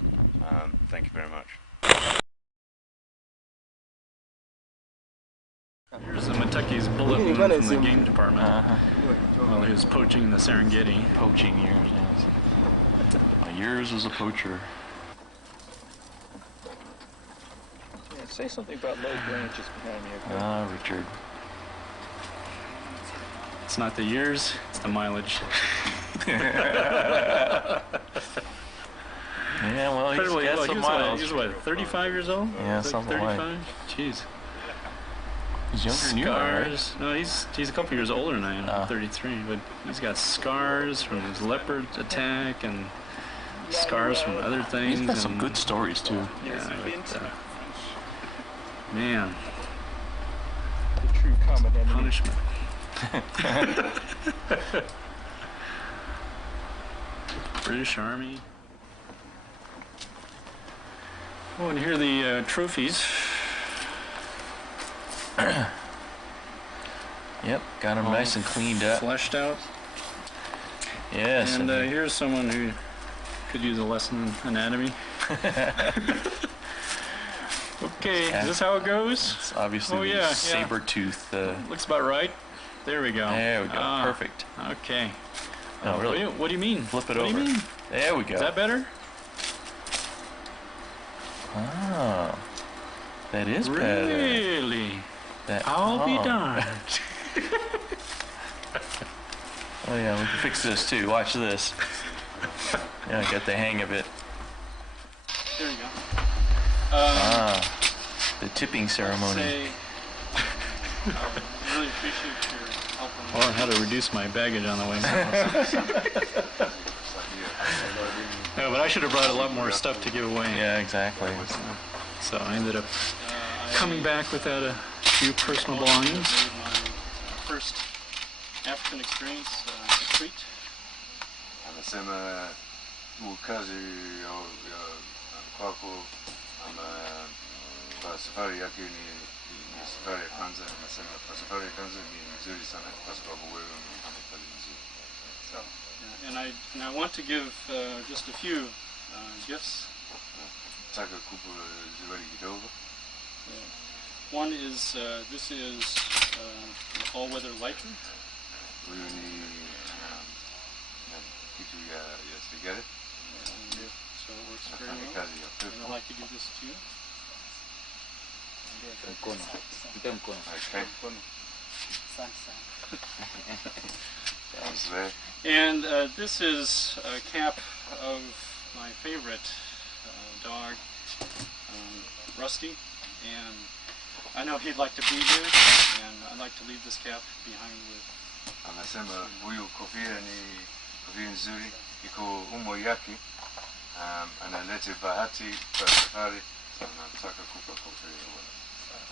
Thank you very much. Here's the Matucky's bullet wound from the game department while he was poaching in the Serengeti. Poaching years, yes. My years as a poacher. Yeah, say something about low branches behind you. Okay? Richard. It's not the years, it's the mileage. Yeah, well, he's got some miles. He's what, 35 years old? Yeah, something 35? like. Jeez. He's younger than you are, right? Scars. No, he's a couple years older than I am. I'm 33, but he's got scars from his leopard attack and scars from other things. He's got some good stories too. Yeah, but, man. The true common enemy. Punishment. British Army. Oh, and here are the trophies. Yep, got them nice and cleaned up. Fleshed out. Yes. And here's someone who could use a lesson in anatomy. Okay, is this how it goes? It's obviously the saber-tooth. Looks about right. There we go. There we go. Perfect. Okay. No, really. What do you mean? Flip it over. What do you mean? There we go. Is that better? Oh. That is better. Really? I'll be darned. Oh yeah, we can fix this too. Watch this. Yeah, I got the hang of it. There you go. The tipping ceremony. I really appreciate your help. I'll learn how to reduce my baggage on the way. No, but I should have brought a lot more stuff to give away. Yeah, exactly. So I ended up coming back without a few personal belongings. My first African experience, a treat. Anasema kazi ya kwako kwa safari yake ni safari ya kwanza. Anasema kwa safari ya kwanza ni nzuri sana kwa sababu wewe unafanya kazi nzuri. So, and I want to give just a few gifts. Taka kupa zawadi kidogo. One is this is all-weather lighter. Huyu ni kitu ya sigara. So it works very Nafanya well. kazi ya And pepo. I'd like to give this to you. Mkono. Mpe mkono. Okay. Asante sana. Sounds there. And this is a cap of my favorite dog, Rusty. And I know he'd like to be here, and I'd like to leave this cap behind with. Anasema huyu kofia ni kofia nzuri, iko umo yake. Analeta bahati kwa safari, so nataka kupa kofia huyo.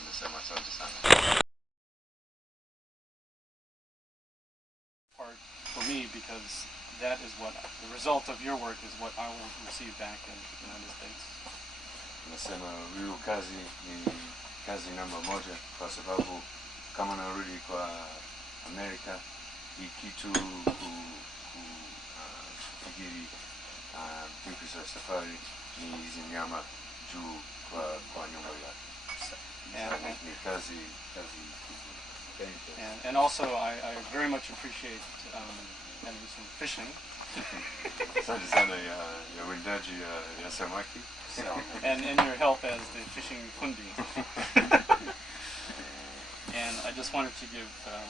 Anasema asante sana. Part for me, because that is what the result of your work is what I will receive back in the United States. Anasema huyu kazi ni kazi namba moja, kwa sababu kama narudi kwa Amerika, hii kitu kufikiri vitu za safari ni hizi nyama juu kwa nyumba yake. Ni kazi And also, I very much appreciate having some fishing. Asante sana ya windaji ya samaki. And your help as the fishing fundi. And I just wanted to give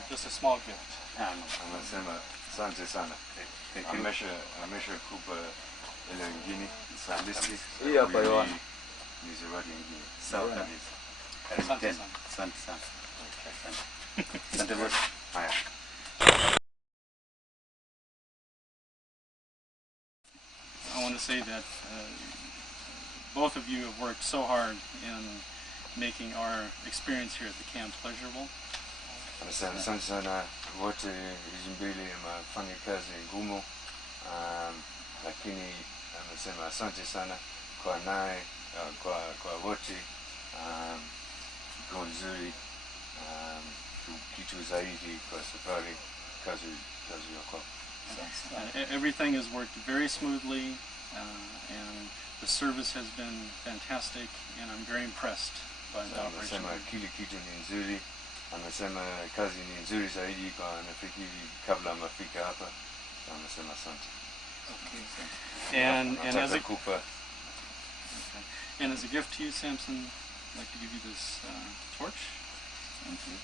just a small gift. Anasema asante sana. Amesha kupa ile ingine sandisi. Hii hapa Yohana. Ni zawadi ingine. Sawa kabisa. Asante sana. Asante sana. Asante boss. Haya. I want to say that both of you have worked so hard in making our experience here at the camp pleasurable. Asante sana wote, hizi mbili mafanya kazi ngumu, lakini amesema asante sana kwa naye, kwa wote, kiko nzuri, kitu zaidi kwa safari, kazi yako. Everything has worked very smoothly, and the service has been fantastic, and I'm very impressed by the operation. Amesema kile kitu ni nzuri, amesema kazi ni nzuri zaidi kwa nafikiri kabla mafika hapa, amesema asante. And as a gift to you, Samson, I'd like to give you this torch. Thank you.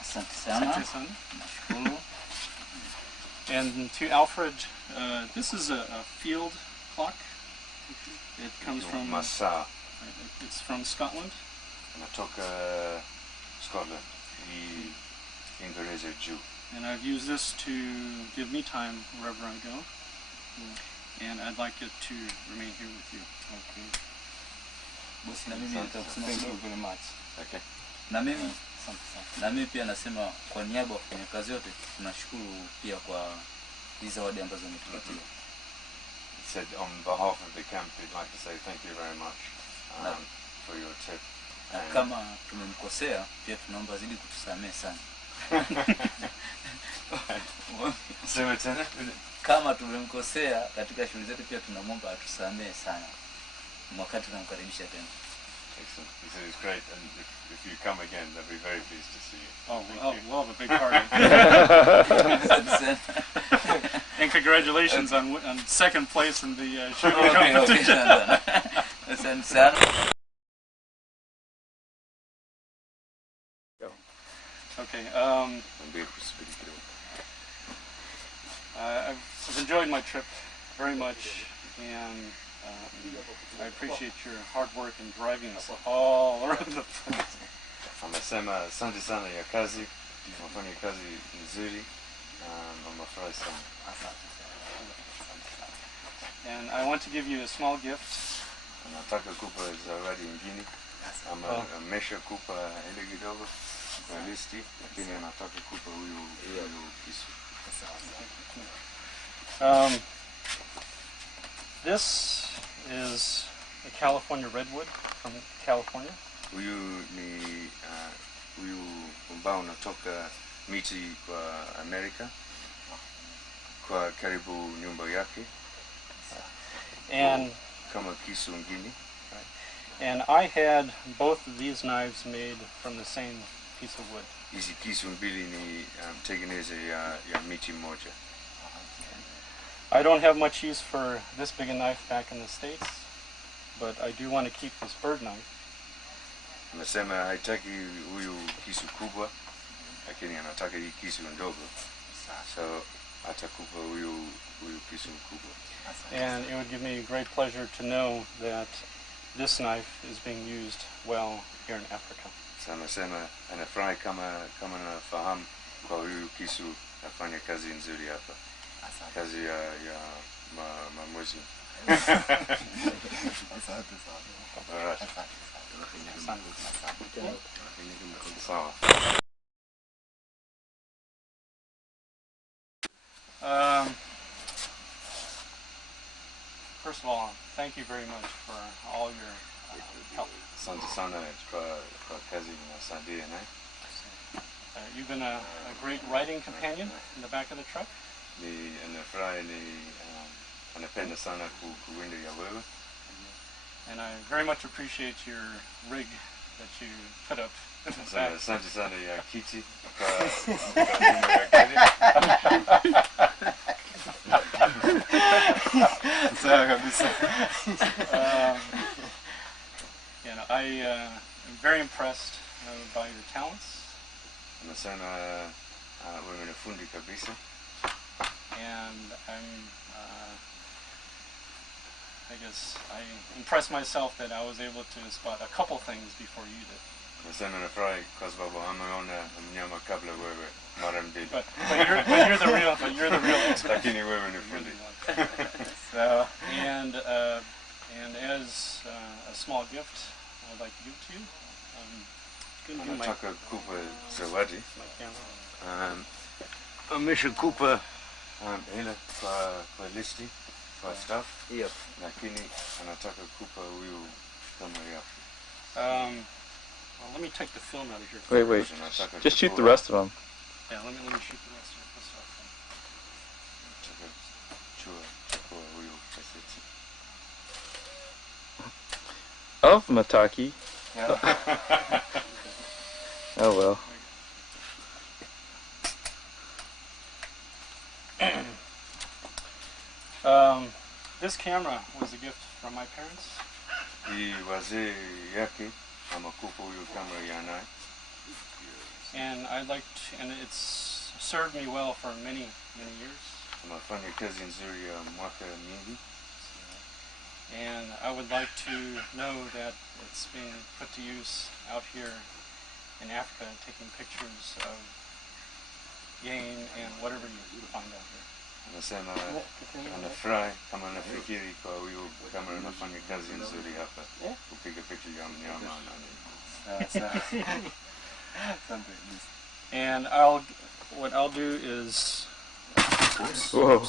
Asante sana. Asante sana. Nashukuru. And to Alfred, this is a field clock. It comes from Masaa. It's from Scotland. Natoka Scotland. Ingereza juu. And I've used this to give me time wherever I go. And I'd like it to remain here with you. Okay. Bosi, na mimi nataka kusema Thank you very much. Okay. Na mimi pia nasema kwa niaba ya wafanyakazi wote tunashukuru pia kwa hizo zawadi ambazo umetupatia. He said on behalf of the camp he'd like to say thank you very much for your tip. Na kama tumemkosea pia tunaomba zidi kutusamehe sana. Sema tena? Kama tumemkosea katika shughuli zetu pia tunamwomba atusamehe sana. Wakati tunamkaribisha tena. Excellent. He said it's great, and if you come again, they'll be very pleased to see you. Oh, we'll have a big party. And congratulations on second place in the shooting competition. Okay. I've enjoyed my trip very much, and I appreciate your hard work in driving us all around the place. Amesema asante sana ya kazi, mfanya kazi nzuri, amefurahi sana. And I want to give you a small gift. Nataka kupa zawadi nyingine. Amesha kupa ile kidogo kwa listi, lakini nataka kupa huyu kisu. This is a California redwood from California. Huyu ni huyu ambao unatoka miti kwa Amerika, kwa karibu nyumba yake. And kama kisu ngini. And I had both of these knives made from the same piece of wood? Hizi kisu mbili ni tengeneze ya miti moja. I don't have much use for this big a knife back in the States, but I do want to keep this bird knife. Anasema haitaki huyu kisu kubwa, lakini anataka hii kisu ndogo. So atakupa huyu kisu kubwa. And it would give me great pleasure to know that this knife is being used well here in Africa. So anasema anafurahi kama nafahamu kwa huyu kisu nafanya kazi nzuri hapa. Kazi ya maamuzi. Sawa. First of all, thank you very much for all your help. Asante sana kwa kazi unasaidia naye. You've been a great riding companion in the back of the truck. Anapenda sana kuwinda ya wewe. And I very much appreciate your rig that you put up in the back. Asante sana ya kiti kwa nyuma ya gari. Sawa kabisa. I am very impressed by your talents. Anasema wewe ni fundi kabisa. And I guess I impressed myself that I was able to spot a couple things before you did. Anasema nafurahi kwa sababu ameona mnyama kabla wewe mara mbili. But you're the real expert. Lakini wewe ni fundi. So, and as a small gift I'd like to give to you. Nataka kupa zawadi. Ameshakupa hela kwa listi kwa staff. Yep. Lakini anataka kupa huyu kamera yako. Well, let me take the film out of here. Wait. Just shoot the rest of them. Yeah, let me shoot the rest of this stuff. Of Mataki. Yeah. Oh well. This camera was a gift from my parents. Wazee yake amakupa huyu kamera ya naye. And and it's served me well for many years. Amefanya kazi nzuri ya mwaka mingi. And I would like to know that it's being put to use out here in Africa, taking pictures of game and whatever you find out there. Anasema anafurahi kama anafikiri kwa huyu kamera anafanya kazi nzuri hapa kupiga picha ya mnyama. And what I'll do is Whoa.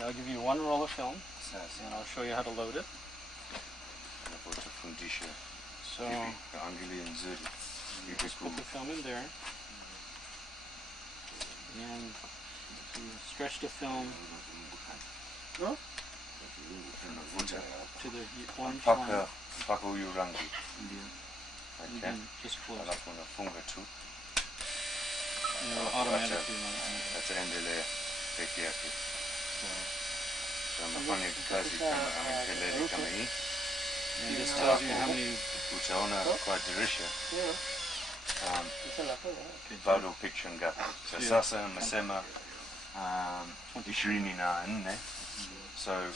I'll give you one roll of film, and I'll show you how to load it. So just put the film in there, and to stretch the film to the orange line. Mpaka huyu rangi. Okay. Just close. Alafu unafunga tu. And it'll automatically run. Ataendelea peke yake. So anafanya kazi kama amekelele kama hii. And this tells you how many. Utaona kwa dirisha. Bado picture ngapi. So sasa amesema 24. So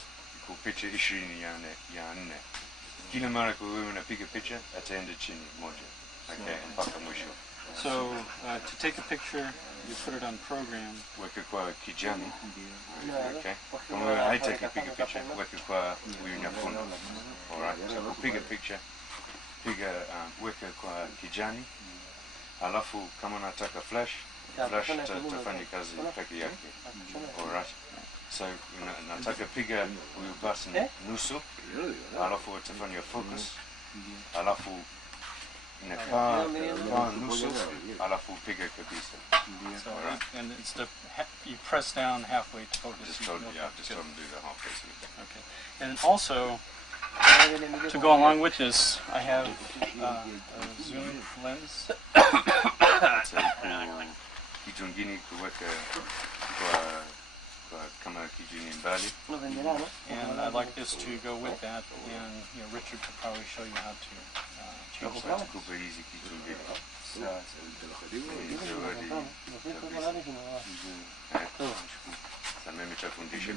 kupicha 24. Kila mara kwa wewe unapiga picha ataenda chini moja. Okay, mpaka mwisho. So to take a picture, you put it on program. Weka kwa kijani. Okay. Kama wewe haitaki kupiga picha, weka kwa huyu nyekundu. Alright. So kupiga picha, weka kwa kijani. Alafu kama nataka flash tafanya kazi peke yake. Alright. So nataka piga huyu basi nusu. Alafu utafanya focus. Alafu inafaa nusu. Alafu piga kabisa. So, and it's you press down halfway to focus. Just told him to do the halfway. Okay. And also, To go along with this, I have a zoom lens. Kitu kingine kuweka kwa kama kijini mbali. And I'd like this to go with that, and Richard could probably show you how to change that. Kupa hizi kitu mbili. Sasa mimi nitafundisha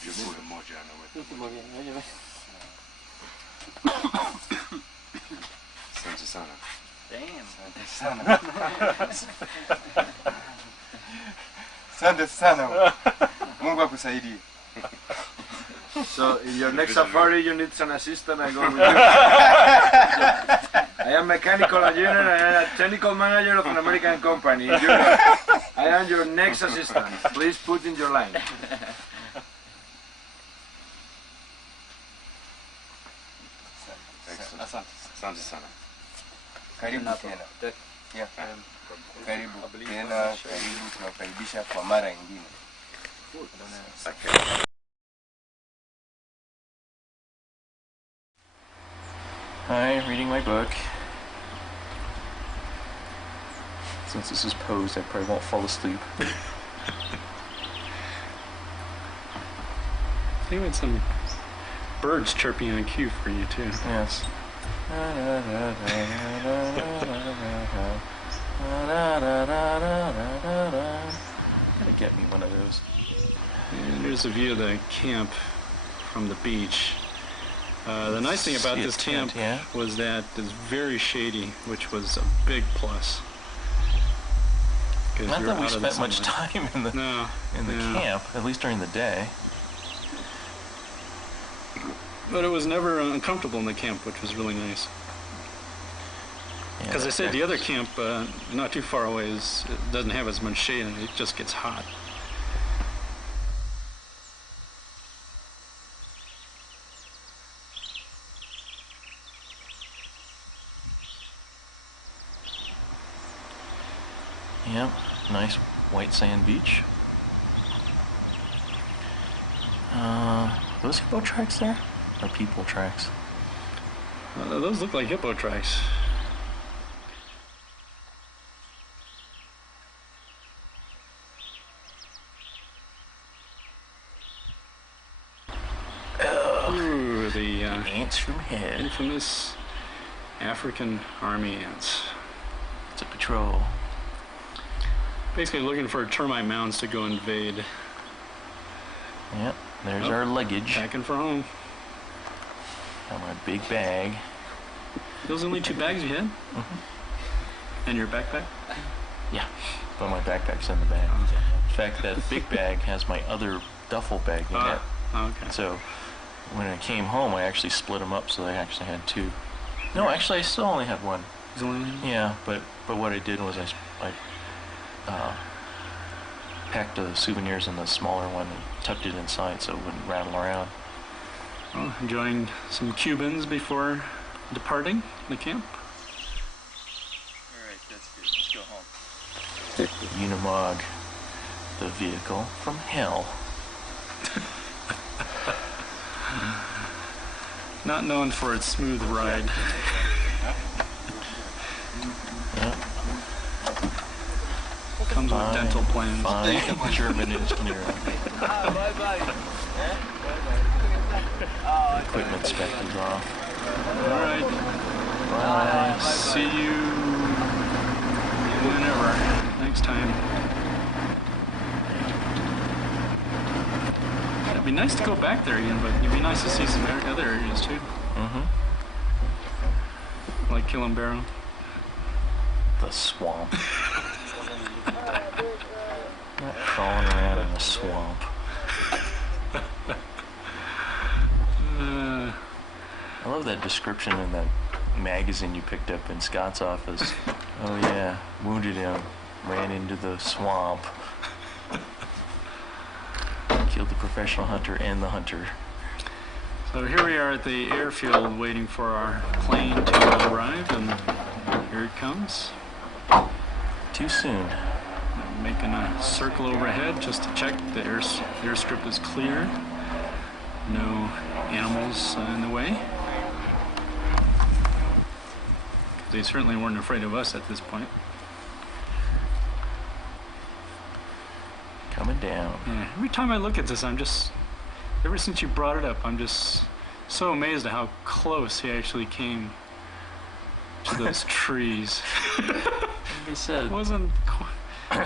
kujua moja na wewe. Asante sana. Asante sana. Mungu akusaidie. So in your next safari you need an assistant. I go with you. I am mechanical engineer and I am a technical manager of an American company. I am your next assistant. Please put in your line. Asante sana. Karibu tena. Yeah. Karibu tena, karibu, tunakaribisha kwa mara nyingine. Hi, reading my book. Since this is posed, I probably won't fall asleep. I think some birds chirping on cue for you too. Yes. Gotta get me one of those. And here's a view of the camp from the beach. The nice thing about this camp was that it's very shady, which was a big plus. Not that we spent much time in the camp, at least during the day. But it was never uncomfortable in the camp, which was really nice. Because I said the other camp, not too far away, doesn't have as much shade and it just gets hot. Yep, nice white sand beach. Those hippo tracks there? Or people tracks? Those look like hippo tracks. Ooh, the ants from head. Infamous African army ants. It's a patrol. Basically looking for termite mounds to go invade. Yep, there's our luggage. Packing for home. Got my big bag. Those are only 2 bags you had? Mm-hmm. And your backpack? Yeah, but my backpack's in the bag. In fact, that big bag has my other duffel bag in it. Okay. So when I came home, I actually split them up so I actually had 2. No, actually, I still only had 1. Yeah, but what I did was I packed the souvenirs in the smaller one and tucked it inside so it wouldn't rattle around. Well, enjoying some Cubans before departing the camp. Alright, that's good. Let's go home. Unimog, the vehicle from hell. Not known for its smooth ride. Yep. Comes with dental plans. Fine German engineer. Equipment inspector's off. Alright. Bye. See you whenever. Next time. It'd be nice to go back there again, but it'd be nice to see some other areas too. Mm-hmm. Like Kilimanjaro. The swamp. Not crawling around in the swamp. I love that description in that magazine you picked up in Scott's office. Oh yeah, wounded him, ran into the swamp. Killed the professional hunter and the hunter. So here we are at the airfield waiting for our plane to arrive, and here it comes. Too soon. I'm making a circle overhead just to check the airstrip is clear. no animals in the way. They certainly weren't afraid of us at this point. Coming down. Yeah, every time I look at this, ever since you brought it up, I'm just so amazed at how close he actually came to those trees. Like I said,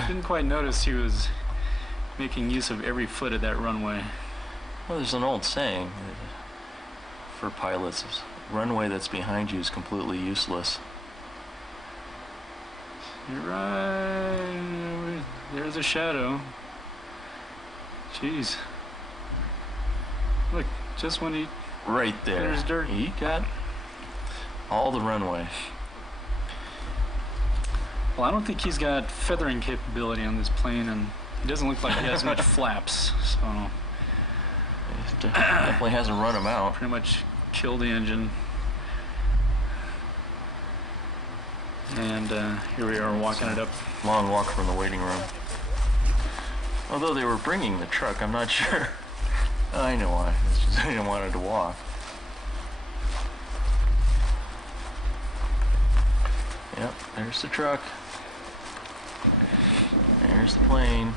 didn't quite notice he was making use of every foot of that runway. well, there's an old saying for pilots: runway that's behind you is completely useless. You're right. There's a shadow. Jeez. Look, just when he... Right there. There's dirt. He got all the runway. Well, I don't think he's got feathering capability on this plane, and he doesn't look like he has much flaps, so... He definitely hasn't run him out. Pretty much killed the engine. And here we are walking it up. Long walk from the waiting room. Although they were bringing the truck, I'm not sure. I know why. It's just they didn't want it to walk. Yep, there's the truck. There's the plane.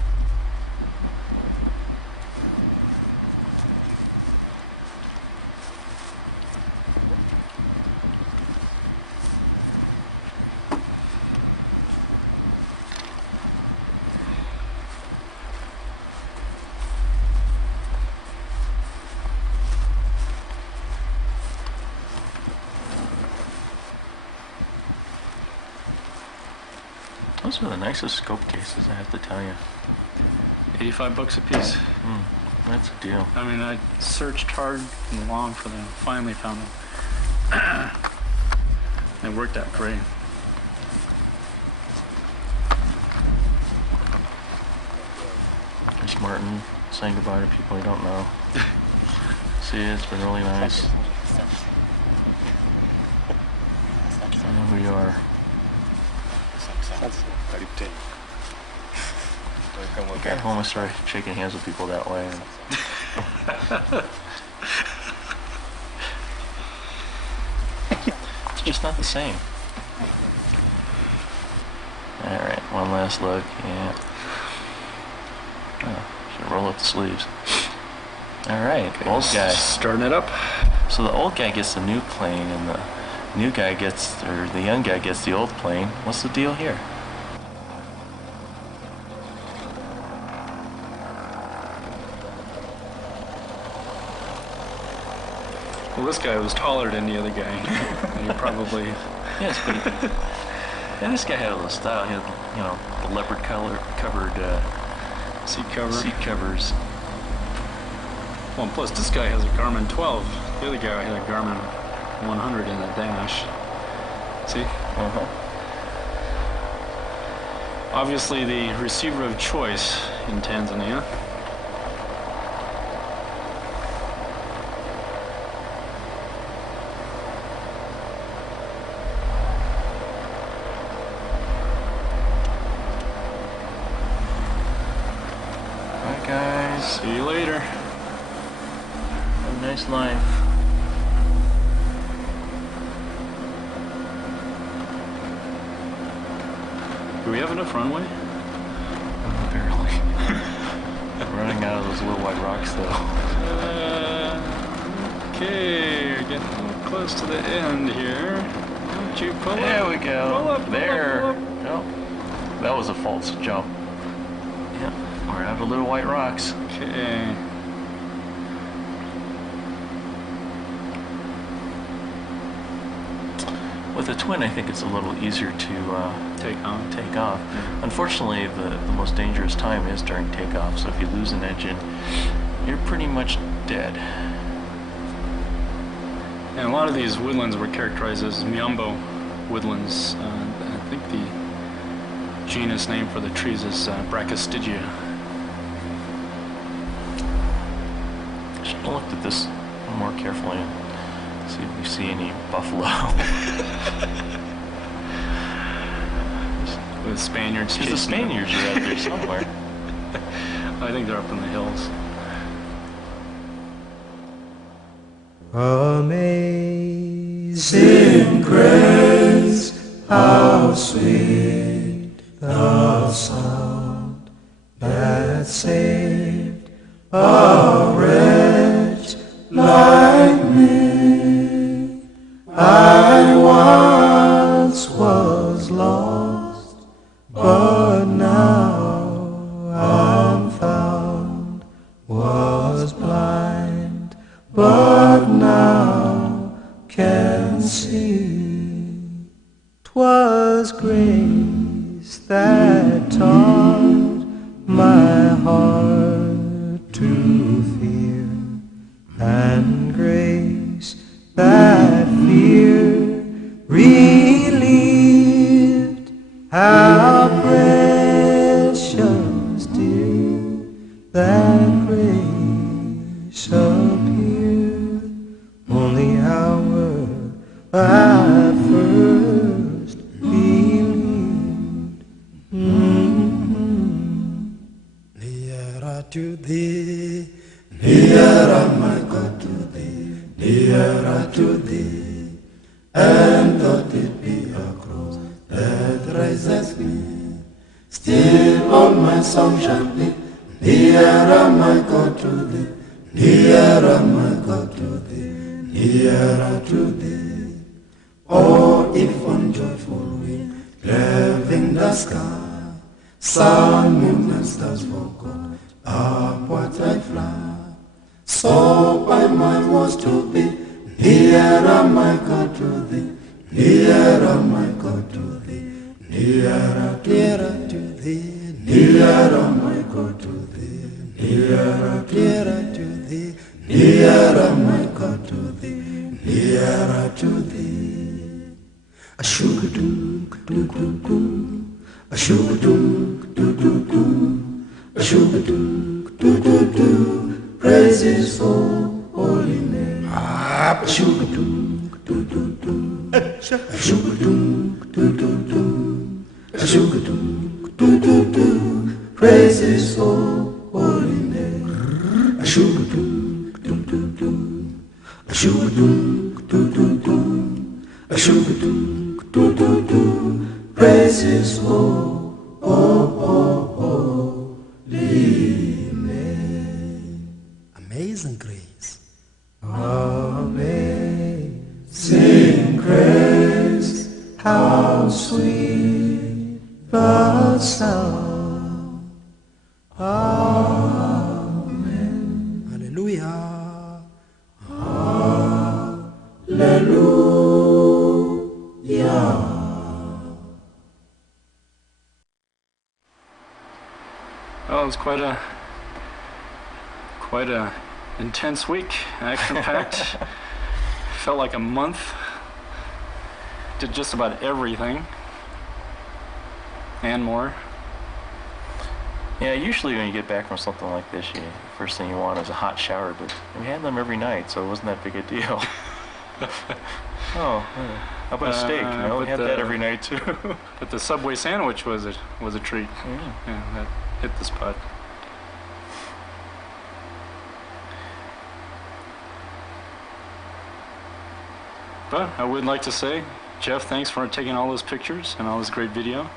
Those are the nicest scope cases, I have to tell you. $85 a piece. That's a deal. I mean, I searched hard and long for them. Finally found them. They worked out great. There's Martin saying goodbye to people I don't know. See, it's been really nice. I know who you are. Back home, I started shaking hands with people that way. It's just not the same. Alright, one last look. Yeah. Oh, should roll up the sleeves. Alright, Okay, old guy. Starting it up. So the old guy gets the new plane, and the new guy gets, or the young guy gets the old plane. What's the deal here? Well, this guy was taller than the other guy. And he probably... Yes, but yeah, this guy had a little style. He had, you know, the leopard color covered seat covers. Well, and plus this guy has a Garmin 12. The other guy had a Garmin 100 in the dash. See? Obviously the receiver of choice in Tanzania. Bye guys. See you later. Have a nice life. Do we have enough runway? Barely. Running out of those little white rocks though. Okay, we're getting close to the end here. Don't you pull up? There we go. Pull up, there. pull up. Oh, that was a false jump. Yep, we're out of little white rocks. Okay. With a twin, I think it's a little easier to take off. Unfortunately, the most dangerous time is during takeoff, so if you lose an engine, you're pretty much dead. And a lot of these woodlands were characterized as Miambo woodlands. I think the genus name for the trees is Brachystygia. Should have looked at this more carefully and see if we see any buffalo. With Spaniards chasing The Spaniards are out there somewhere. I think they're up in the hills. Amazing grace, how sweet the sound that saved a wretch like me. I once was lost, but now I'm found, was blind, but now can see. 'Twas grace that taught my heart to fear, and grace that fear relieved. How precious, dear, that grace appeared only hour I first believed. Nearer to thee, nearer, my God, to thee, nearer to thee, and though it be a cross that raises me, still all my song shall be, nearer, my God, to thee, nearer, my God, to thee, nearer to thee. Oh, if on joyful wing, cleaving the sky, sun, moon, and stars forgot, upward I fly. So by my was to be, nearer, my God, to thee, nearer, my God, to thee, nearer, nearer to thee, nearer, my God, to thee, nearer, nearer to thee, nearer, my God, to thee, nearer to thee. A shoo-doo, doo-doo-doo, a shoo-doo, doo-doo-doo, a shoo-doo, doo-doo-doo, praise His holy name. A shoo-doo, doo-doo-doo, a shoo-doo, doo-doo-doo, a shoo-doo, doo-doo-doo, praise His holy name. A shoo-doo, doo-doo-doo, a shoo-doo, doo-doo-doo, a shoo-doo, doo-doo-doo, praise His holy name. Amazing grace. Amazing grace, how sweet the sound. Amen. Hallelujah. Hallelujah. Well, it was quite a intense week, action-packed. Felt like a month. Did just about everything and more. Yeah, usually when you get back from something like this, first thing you want is a hot shower, but we had them every night, so it wasn't that big a deal. Oh, how about a steak? No, we had that every night too. But the Subway sandwich was a treat. Yeah, that hit the spot. But I would like to say, Jeff, thanks for taking all those pictures and all this great video.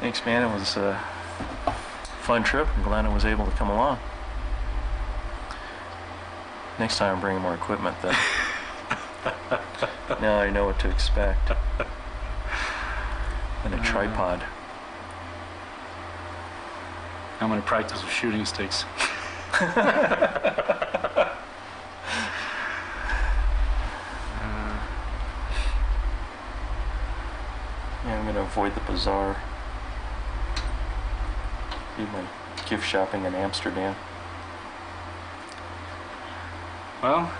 Thanks, man. It was a fun trip. I'm glad I was able to come along. Next time I'm bringing more equipment, though. Now I know what to expect. And a tripod. I'm going to practice with shooting sticks. Yeah, I'm going to avoid the bazaar. Do my gift shopping in Amsterdam. Well,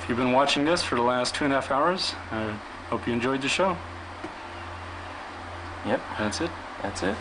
if you've been watching this for the last 2.5 hours, I hope you enjoyed the show. Yep. That's it. That's it.